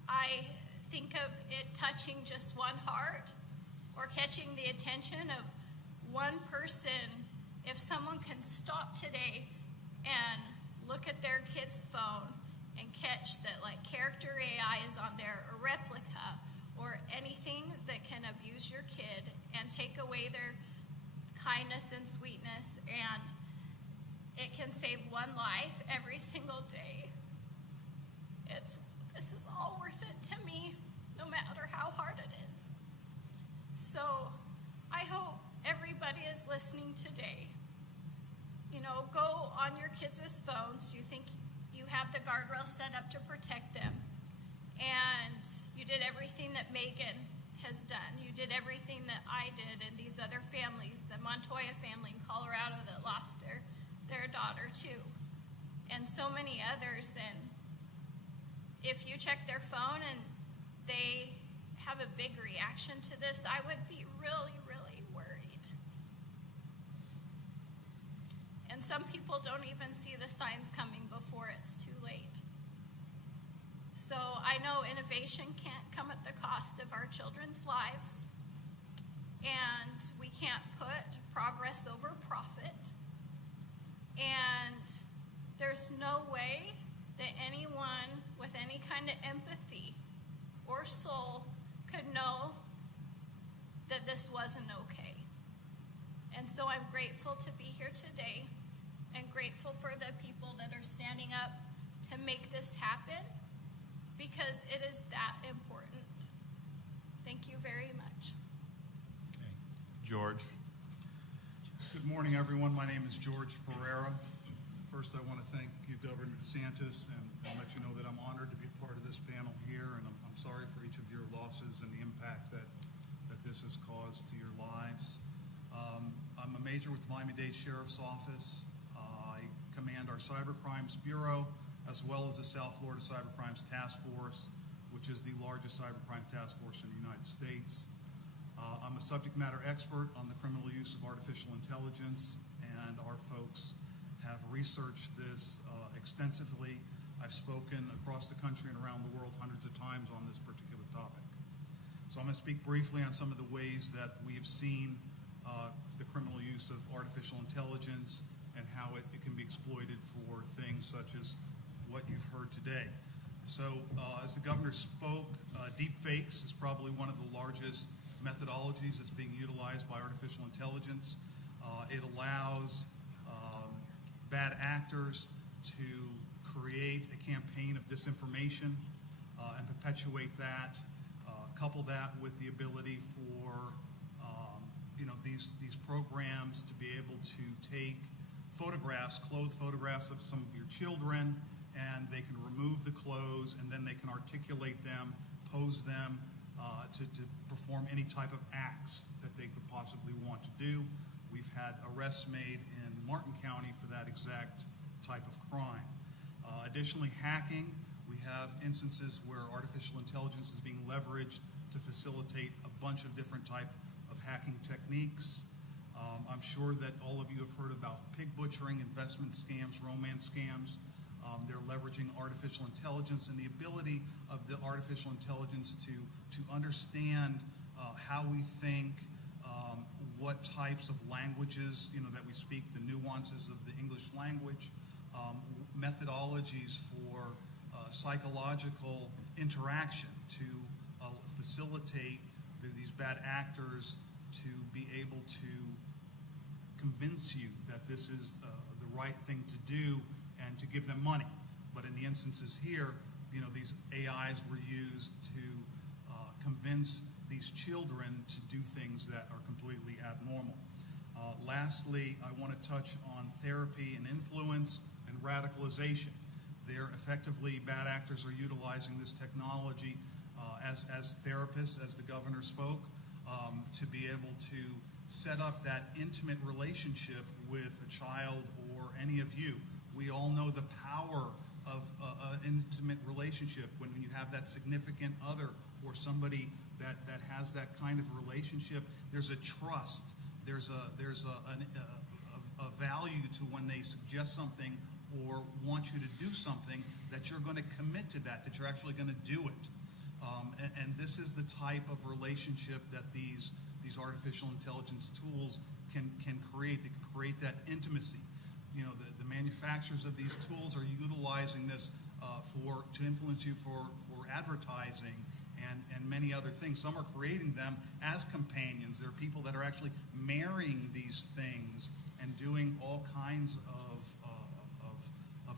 I think of it touching just one heart or catching the attention of one person. If someone can stop today and look at their kid's phone and catch that, like, character AI is on there, a replica, or anything that can abuse your kid and take away their kindness and sweetness, and it can save one life every single day. This is all worth it to me, no matter how hard it is. So I hope everybody is listening today. You know, go on your kids' phones. You think you have the guardrails set up to protect them. And you did everything that Megan has done. You did everything that I did, and these other families, the Montoya family in Colorado that lost their daughter too, and so many others. And if you check their phone and they have a big reaction to this, I would be really, really worried. And some people don't even see the signs coming before it's too late. So I know innovation can't come at the cost of our children's lives, and we can't put progress over profit. And there's no way that anyone with any kind of empathy or soul could know that this wasn't okay. And so I'm grateful to be here today, and grateful for the people that are standing up to make this happen, because it is that important. Thank you very much. Okay. George. Good morning, everyone. My name is George Pereira. First, I want to thank you, Governor DeSantis, and let you know that I'm honored to be a part of this panel here, and I'm sorry for each of your losses and the impact that this has caused to your lives. I'm a major with the Miami-Dade Sheriff's Office. I command our Cybercrimes Bureau, as well as the South Florida Cybercrimes Task Force, which is the largest cybercrime task force in the United States. I'm a subject matter expert on the criminal use of artificial intelligence, and our folks have researched this extensively. I've spoken across the country and around the world hundreds of times on this particular topic. So I'm going to speak briefly on some of the ways that we have seen the criminal use of artificial intelligence and how it can be exploited for things such as what you've heard today. So as the governor spoke, deep fakes is probably one of the largest methodologies that's being utilized by artificial intelligence. It allows bad actors to create a campaign of disinformation and perpetuate that, couple that with the ability for these programs to be able to take photographs, clothed photographs of some of your children, and they can remove the clothes, and then they can articulate them, pose them to perform any type of acts that they could possibly want to do. We've had arrests made in Martin County for that exact type of crime. Additionally, hacking, we have instances where artificial intelligence is being leveraged to facilitate a bunch of different type of hacking techniques. I'm sure that all of you have heard about pig butchering, investment scams, romance scams. They're leveraging artificial intelligence and the ability of the artificial intelligence to understand how we think, what types of languages that we speak, the nuances of the English language, methodologies for psychological interaction to facilitate these bad actors to be able to convince you that this is the right thing to do and to give them money. But in the instances here, these AIs were used to convince these children to do things that are completely abnormal. Lastly, I want to touch on therapy and influence and radicalization. Effectively, bad actors are utilizing this technology as therapists, as the governor spoke, to be able to set up that intimate relationship with a child or any of you. We all know the power of an intimate relationship when you have that significant other or somebody that has that kind of relationship. There's a trust. There's a value to when they suggest something or want you to do something, that you're going to commit to that you're actually going to do it. And this is the type of relationship that these artificial intelligence tools can create. They can create that intimacy. You know, the manufacturers of these tools are utilizing this to influence you for advertising and many other things. Some are creating them as companions. There are people that are actually marrying these things and doing all kinds of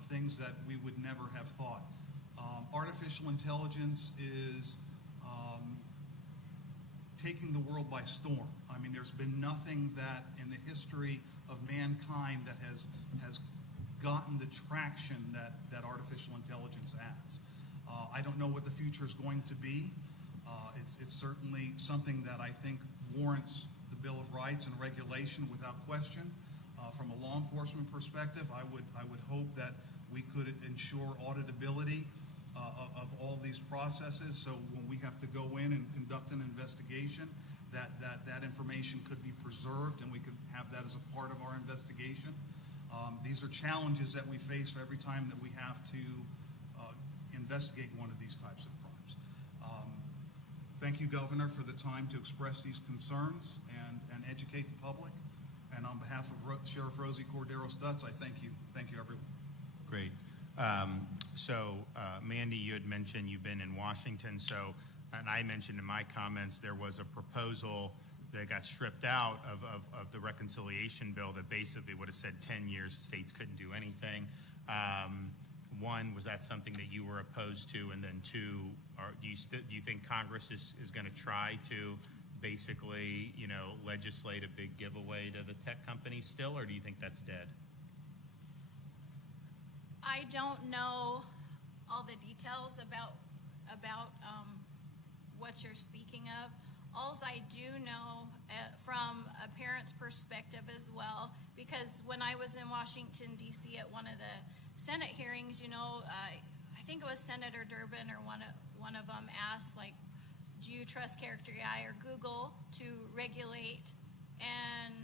things that we would never have thought. Artificial intelligence is taking the world by storm. I mean, there's been nothing that in the history of mankind that has gotten the traction that artificial intelligence has. I don't know what the future is going to be. It's certainly something that I think warrants the Bill of Rights and regulation without question. From a law enforcement perspective, I would hope that we could ensure auditability of all these processes, so when we have to go in and conduct an investigation, that information could be preserved and we could have that as a part of our investigation. These are challenges that we face for every time that we have to investigate one of these types of crimes. Thank you, Governor, for the time to express these concerns and educate the public. And on behalf of Sheriff Rosie Cordero-Stutz, I thank you. Thank you, everyone. Great. Mandy, you had mentioned you've been in Washington. And I mentioned in my comments there was a proposal that got stripped out of the reconciliation bill that basically would have said 10 years states couldn't do anything. One, was that something that you were opposed to? And then two, do you think Congress is going to try to basically, legislate a big giveaway to the tech companies still, or do you think that's dead? I don't know all the details about what you're speaking of. All I do know from a parent's perspective as well, because when I was in Washington, D.C. at one of the Senate hearings, I think it was Senator Durbin or one of them asked, like, do you trust Character AI or Google to regulate and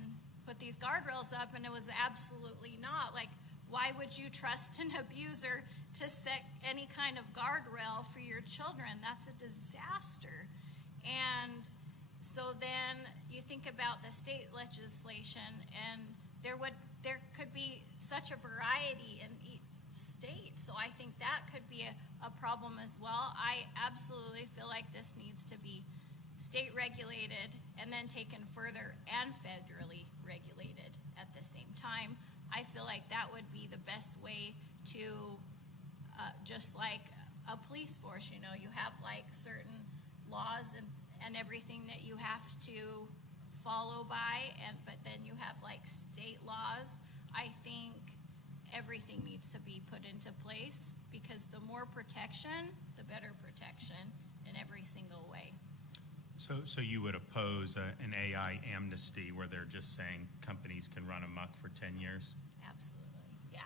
put these guardrails up? And it was absolutely not. Like, why would you trust an abuser to set any kind of guardrail for your children? That's a disaster. And so then you think about the state legislation, and there could be such a variety in each state. So I think that could be a problem as well. I absolutely feel like this needs to be state regulated and then taken further and federally regulated at the same time. I feel like that would be the best way to, just like a police force, you have like certain laws and everything that you have to follow by, but then you have like state laws. I think everything needs to be put into place, because the more protection, the better protection in every single way. So you would oppose an AI amnesty where they're just saying companies can run amok for 10 years? Absolutely, yeah.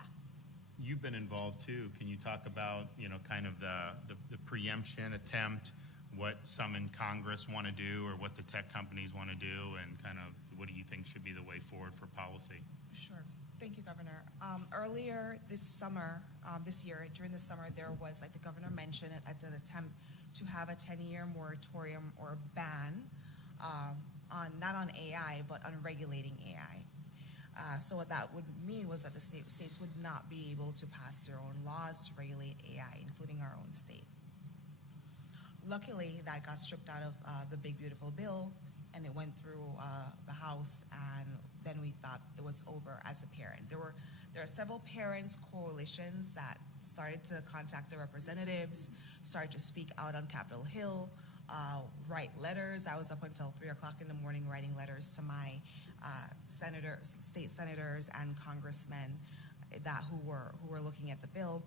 You've been involved too. Can you talk about, kind of the preemption attempt, what some in Congress want to do or what the tech companies want to do, and kind of what do you think should be the way forward for policy? Sure. Thank you, Governor. Earlier this year, during the summer, there was, like the governor mentioned, an attempt to have a 10-year moratorium or ban not on AI, but on regulating AI. So what that would mean was that the states would not be able to pass their own laws to regulate AI, including our own state. Luckily, that got stripped out of the big, beautiful bill, and it went through the House, and then we thought it was over as a parent. There are several parents' coalitions that started to contact their representatives, started to speak out on Capitol Hill, write letters. I was up until 3 o'clock in the morning writing letters to my state senators and congressmen who were looking at the bill.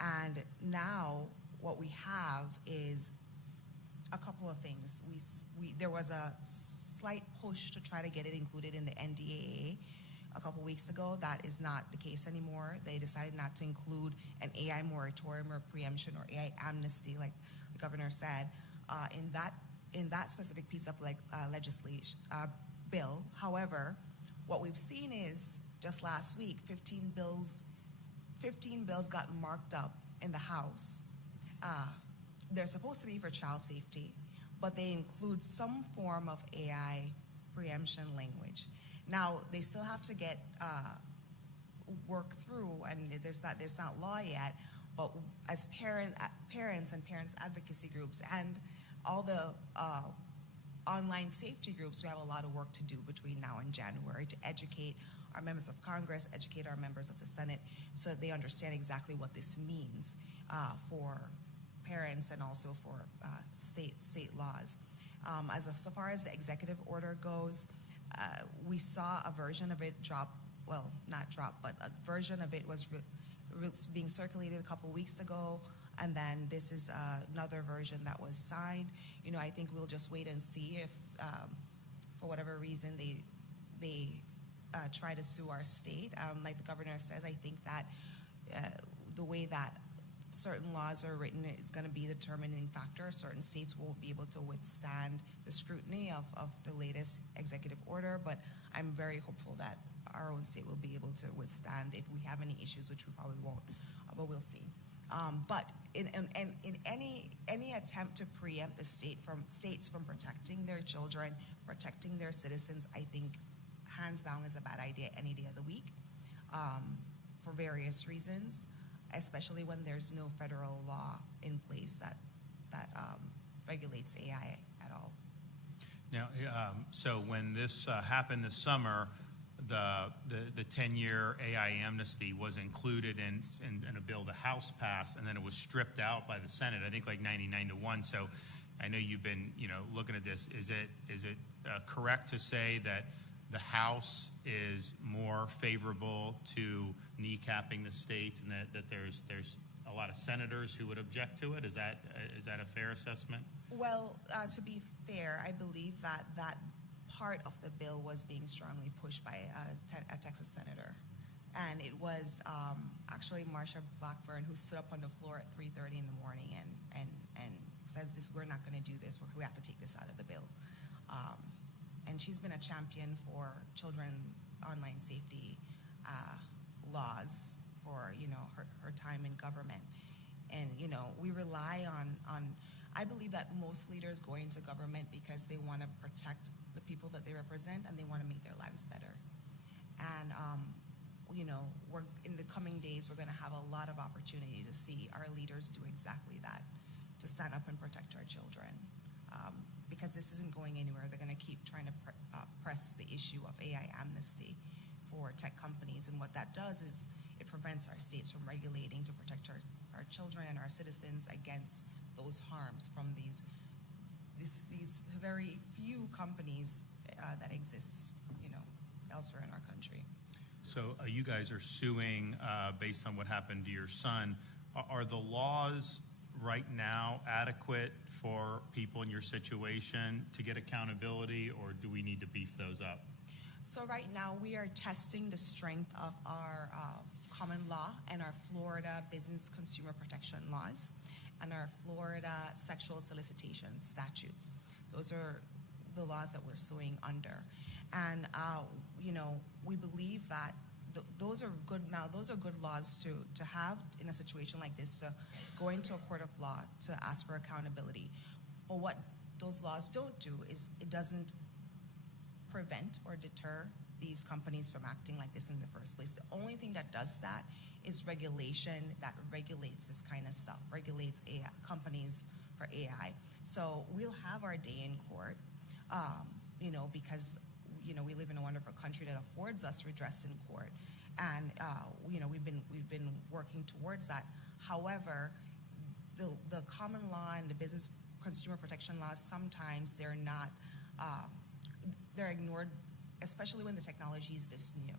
And now what we have is a couple of things. There was a slight push to try to get it included in the NDAA a couple weeks ago. That is not the case anymore. They decided not to include an AI moratorium or preemption or AI amnesty, like the governor said, in that specific piece of legislation bill. However, what we've seen is just last week, 15 bills got marked up in the House. They're supposed to be for child safety, but they include some form of AI preemption language. Now, they still have to get work through, and there's not law yet, but as parents and parents advocacy groups and all the online safety groups, we have a lot of work to do between now and January to educate our members of Congress, educate our members of the Senate, so that they understand exactly what this means for parents and also for state laws. So far as the executive order goes, we saw a version of it drop, well, not drop, but a version of it was being circulated a couple weeks ago, and then this is another version that was signed. I think we'll just wait and see if, for whatever reason, they try to sue our state. Like the governor says, I think that the way that certain laws are written is going to be the determining factor. Certain states won't be able to withstand the scrutiny of the latest executive order, but I'm very hopeful that our own state will be able to withstand if we have any issues, which we probably won't, but we'll see. But in any attempt to preempt the states from protecting their children, protecting their citizens, I think hands down is a bad idea any day of the week, for various reasons, especially when there's no federal law in place that regulates AI at all. Now, so when this happened this summer, the 10-year AI amnesty was included in a bill the House passed, and then it was stripped out by the Senate, I think like 99-1. So I know you've been looking at this. Is it correct to say that the House is more favorable to kneecapping the states, and that there's a lot of senators who would object to it? Is that a fair assessment? Well, to be fair, I believe that part of the bill was being strongly pushed by a Texas senator. And it was actually Marsha Blackburn who stood up on the floor at 3:30 in the morning and says, we're not going to do this. We have to take this out of the bill. And she's been a champion for children online safety laws for her time in government. And we rely on I believe that most leaders go into government because they want to protect the people that they represent, and they want to make their lives better. And we're in the coming days, we're going to have a lot of opportunity to see our leaders do exactly that, to stand up and protect our children. Because this isn't going anywhere. They're going to keep trying to press the issue of AI amnesty for tech companies, and what that does is it prevents our states from regulating to protect our children and our citizens against those harms from these very few companies that exist, elsewhere in our country. So you guys are suing based on what happened to your son. Are the laws right now adequate for people in your situation to get accountability, or do we need to beef those up? So right now we are testing the strength of our common law and our Florida business consumer protection laws and our Florida sexual solicitation statutes. Those are the laws that we're suing under. And, we believe that those are good. Now, those are good laws to have in a situation like this, to go into a court of law to ask for accountability. But what those laws don't do is it doesn't prevent or deter these companies from acting like this in the first place. The only thing that does that is regulation that regulates this kind of stuff, regulates AI, companies for AI. So we'll have our day in court, because we live in a wonderful country that affords us redress in court, and we've been working towards that. However, the common law and the business consumer protection laws, sometimes they're not, they're ignored, especially when the technology is this new.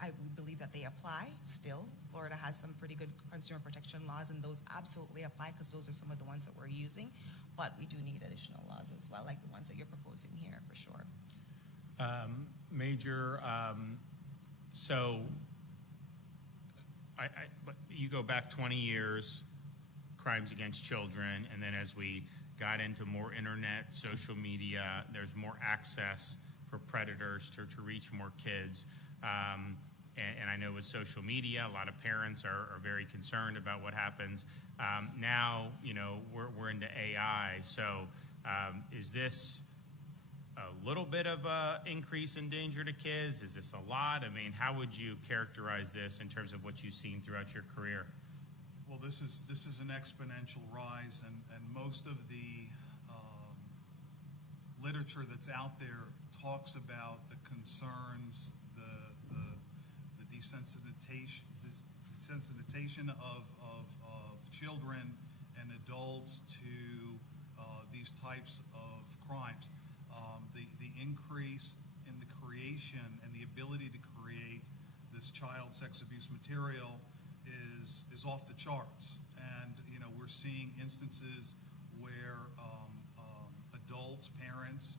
I believe that they apply still. Florida has some pretty good consumer protection laws, and those absolutely apply because those are some of the ones that we're using. but we do need additional laws as well, like the ones that you're proposing here, for sure. Major, so you go back 20 years, crimes against children, and then as we got into more internet, social media, there's more access for predators to reach more kids. And I know with social media, a lot of parents are very concerned about what happens. Now, we're into AI. So is this a little bit of a increase in danger to kids? Is this a lot? I mean, how would you characterize this in terms of what you've seen throughout your career? Well, this is an exponential rise, and most of the literature that's out there talks about the concerns, the desensitization of children and adults to these types of crimes. The increase in the creation and the ability to create this child sex abuse material is off the charts. And, we're seeing instances where adults, parents,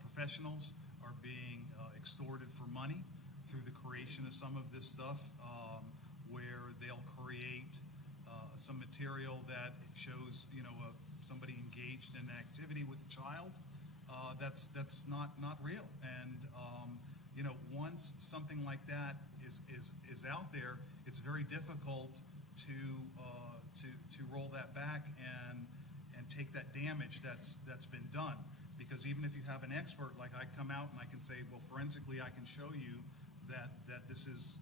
professionals are being extorted for money through the creation of some of this stuff, where they'll create some material that shows, somebody engaged in an activity with a child. That's not real. And once something like that is out there, it's very difficult to roll that back and take that damage that's been done. Because even if you have an expert, like I come out and I can say, well, forensically, I can show you that this is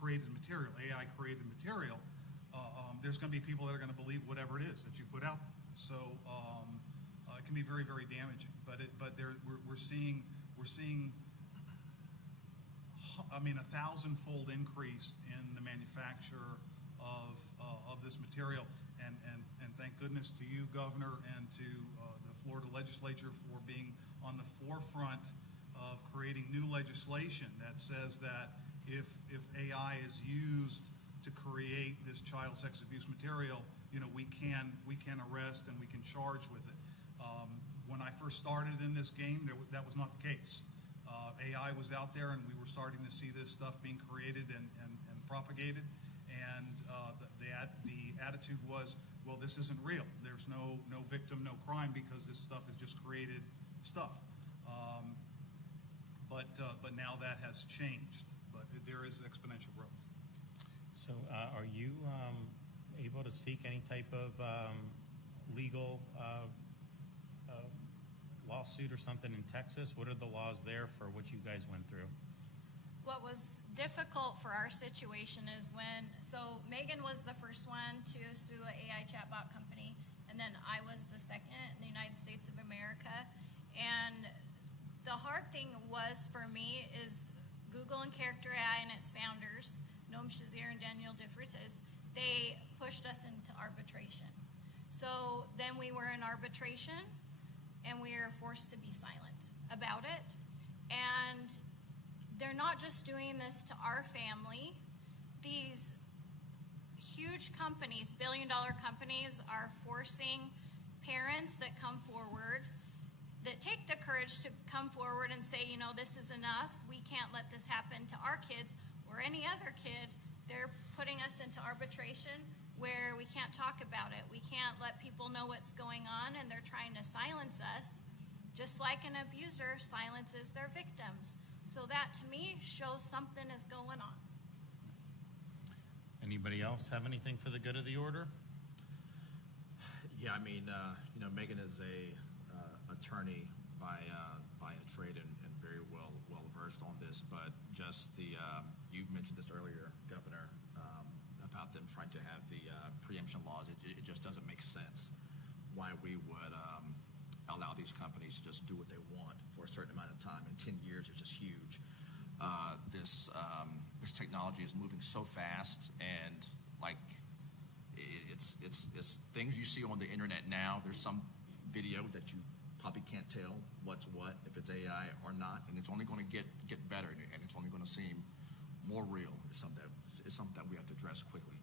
created material, AI created material. There's going to be people that are going to believe whatever it is that you put out there. So it can be very, very damaging. But we're seeing a 1,000-fold increase in the manufacture of this material. And thank goodness to you, Governor, and to the Florida legislature for being on the forefront of creating new legislation that says that if AI is used to create this child sex abuse material, we can arrest and we can charge with it. When I first started in this game, that was not the case. AI was out there, and we were starting to see this stuff being created and propagated. And the attitude was, well, this isn't real. There's no victim, no crime, because this stuff is just created stuff. But now that has changed. But there is exponential growth. So are you able to seek any type of legal lawsuit or something in Texas? What are the laws there for what you guys went through? What was difficult for our situation is Megan was the first one to sue an AI chatbot company, and then I was the second in the United States of America. And the hard thing was for me is Google and Character AI and its founders, Noam Shazir and Daniel DeFreitas, they pushed us into arbitration. So then we were in arbitration, and we were forced to be silent about it. And they're not just doing this to our family. These huge companies, billion-dollar companies, are forcing parents that come forward, that take the courage to come forward and say, this is enough. We can't let this happen to our kids or any other kid. They're putting us into arbitration where we can't talk about it. We can't let people know what's going on, and they're trying to silence us, just like an abuser silences their victims. So that, to me, shows something is going on. Anybody else have anything for the good of the order? Yeah, Megan is a attorney by trade and very well versed on this. But just you mentioned this earlier, Governor, about them trying to have the preemption laws. It just doesn't make sense why we would allow these companies to just do what they want for a certain amount of time. And 10 years is just huge. This technology is moving so fast, and it's things you see on the internet now. There's some video that you probably can't tell what's what, if it's AI or not, and it's only going to get better, and it's only going to seem more real. It's something that we have to address quickly.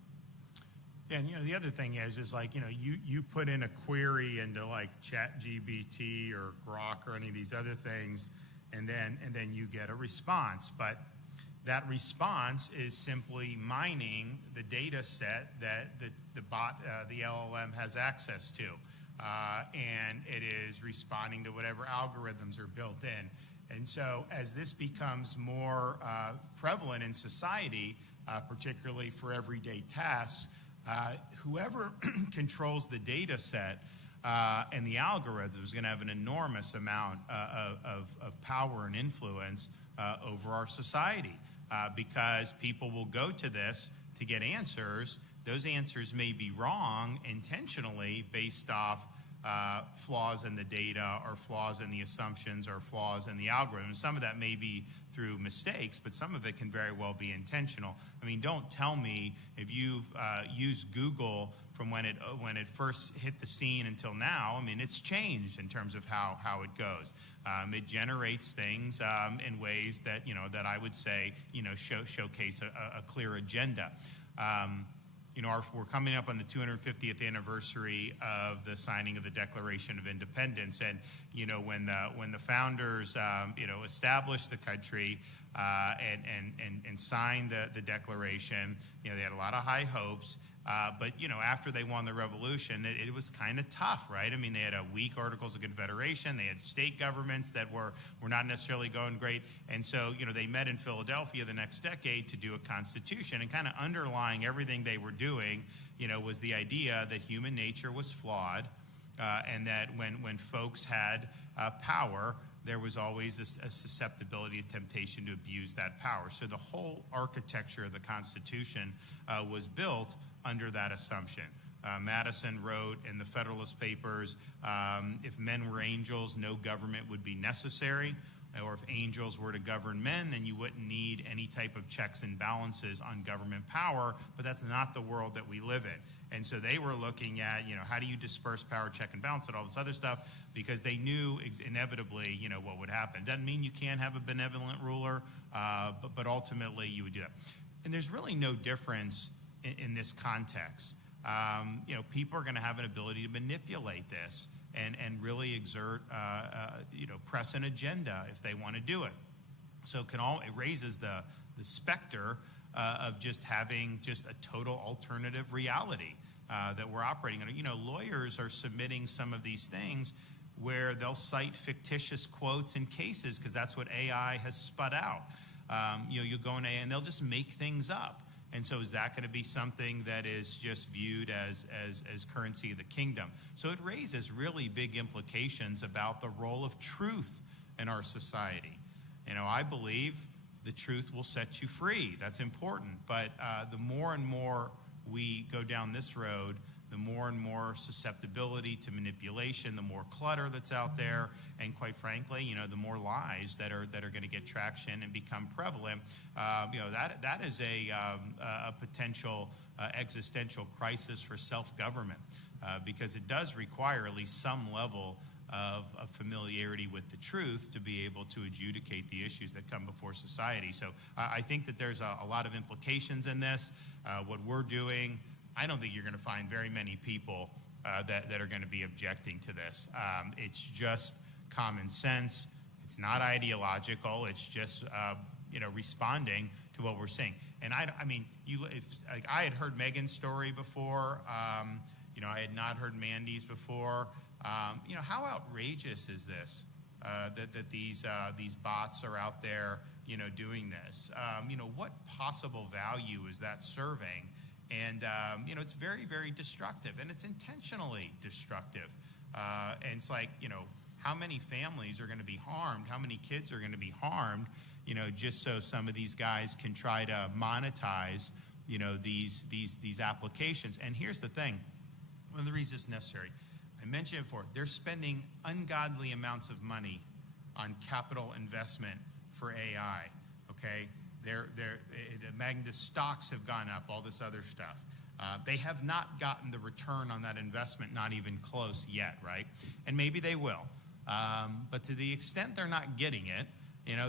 And, the other thing is like, you put in a query into like ChatGPT or Grok or any of these other things, and then you get a response. But that response is simply mining the data set that the bot, the LLM has access to. And it is responding to whatever algorithms are built in. And so as this becomes more prevalent in society, particularly for everyday tasks, whoever controls the data set and the algorithm is going to have an enormous amount of power and influence over our society, because people will go to this to get answers. Those answers may be wrong intentionally based off flaws in the data or flaws in the assumptions or flaws in the algorithm. Some of that may be through mistakes, but some of it can very well be intentional. I mean, don't tell me if you've used Google from when it first hit the scene until now. I mean, it's changed in terms of how it goes. It generates things in ways that, that I would say, showcase a clear agenda. We're coming up on the 250th anniversary of the signing of the Declaration of Independence, and when the founders established the country and signed the Declaration, they had a lot of high hopes. But after they won the revolution, it was kind of tough, right? I mean, they had weak Articles of Confederation. They had state governments that were not necessarily going great. And so, they met in Philadelphia the next decade to do a constitution, and kind of underlying everything they were doing, was the idea that human nature was flawed, and that when folks had power, there was always a susceptibility, a temptation to abuse that power. So the whole architecture of the Constitution was built under that assumption. Madison wrote in the Federalist Papers, if men were angels, no government would be necessary. Or if angels were to govern men, then you wouldn't need any type of checks and balances on government power, but that's not the world that we live in. And so they were looking at, how do you disperse power, check and balance, and all this other stuff, because they knew inevitably, what would happen. Doesn't mean you can't have a benevolent ruler, but ultimately you would do that. And there's really no difference in this context. People are going to have an ability to manipulate this and really exert, press an agenda if they want to do it. So it raises the specter of just having just a total alternative reality that we're operating under. Lawyers are submitting some of these things where they'll cite fictitious quotes in cases because that's what AI has sput out. You'll go in AI and they'll just make things up. And so is that going to be something that is just viewed as currency of the kingdom? So it raises really big implications about the role of truth in our society. I believe the truth will set you free. That's important. But the more and more we go down this road, the more and more susceptibility to manipulation, the more clutter that's out there, and quite frankly, the more lies that are going to get traction and become prevalent. That is a potential existential crisis for self-government, because it does require at least some level of familiarity with the truth to be able to adjudicate the issues that come before society. So I think that there's a lot of implications in this. What we're doing, I don't think you're going to find very many people that are going to be objecting to this. It's just common sense. It's not ideological. It's just responding to what we're seeing. And I had heard Megan's story before. I had not heard Mandy's before. How outrageous is this that these bots are out there, doing this? What possible value is that serving? And, it's very, very destructive, and it's intentionally destructive. And it's like, how many families are going to be harmed? How many kids are going to be harmed, just so some of these guys can try to monetize, these applications. And here's the thing. One of the reasons it's necessary, I mentioned it before, they're spending ungodly amounts of money on capital investment for AI, okay? The stocks have gone up, all this other stuff. They have not gotten the return on that investment, not even close yet, right? And maybe they will. But to the extent they're not getting it,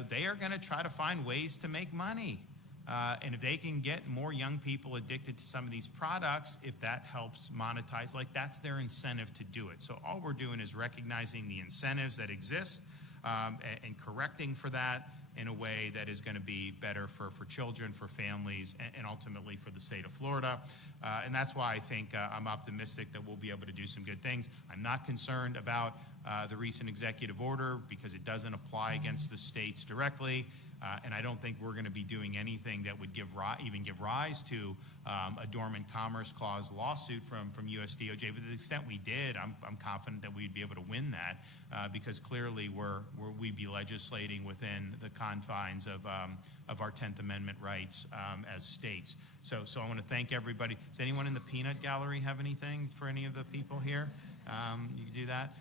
they are going to try to find ways to make money. And if they can get more young people addicted to some of these products, if that helps monetize, like that's their incentive to do it. So all we're doing is recognizing the incentives that exist and correcting for that in a way that is going to be better for children, for families, and ultimately for the state of Florida. And that's why I think I'm optimistic that we'll be able to do some good things. I'm not concerned about the recent executive order because it doesn't apply against the states directly. And I don't think we're going to be doing anything that would even give rise to a dormant commerce clause lawsuit from US DOJ. But to the extent we did, I'm confident that we'd be able to win that because clearly we'd be legislating within the confines of our 10th Amendment rights as states. So I want to thank everybody. Does anyone in the peanut gallery have anything for any of the people here? You can do that.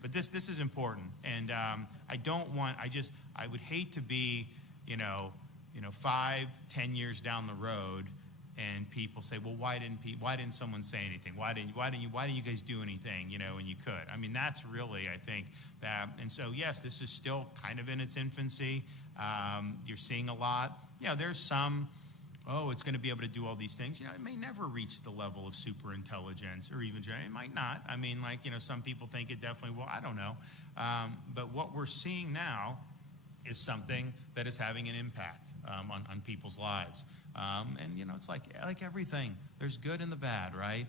But this is important, and I would hate to be, 5-10 years down the road, and people say, well, why didn't someone say anything? Why didn't you guys do anything? And you could. I mean, that's really, I think that, and so yes, this is still kind of in its infancy. You're seeing a lot. There's some. Oh, it's going to be able to do all these things. It may never reach the level of super intelligence or even, it might not. I mean, some people think it definitely will. I don't know. But what we're seeing now is something that is having an impact on people's lives. And, it's like everything. There's good and the bad, right?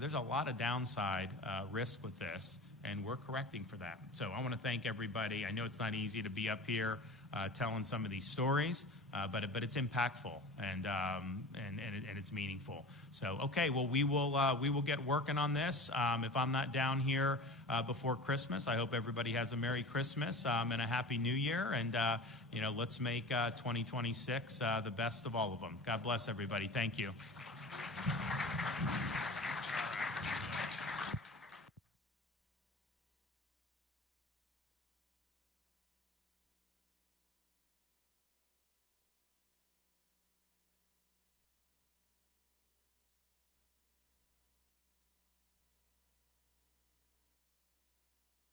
There's a lot of downside risk with this, and we're correcting for that. So I want to thank everybody. I know it's not easy to be up here telling some of these stories, but it's impactful and it's meaningful. So okay, well we will get working on this. If I'm not down here before Christmas, I hope everybody has a Merry Christmas and a Happy New Year. And let's make 2026 the best of all of them. God bless everybody. Thank you.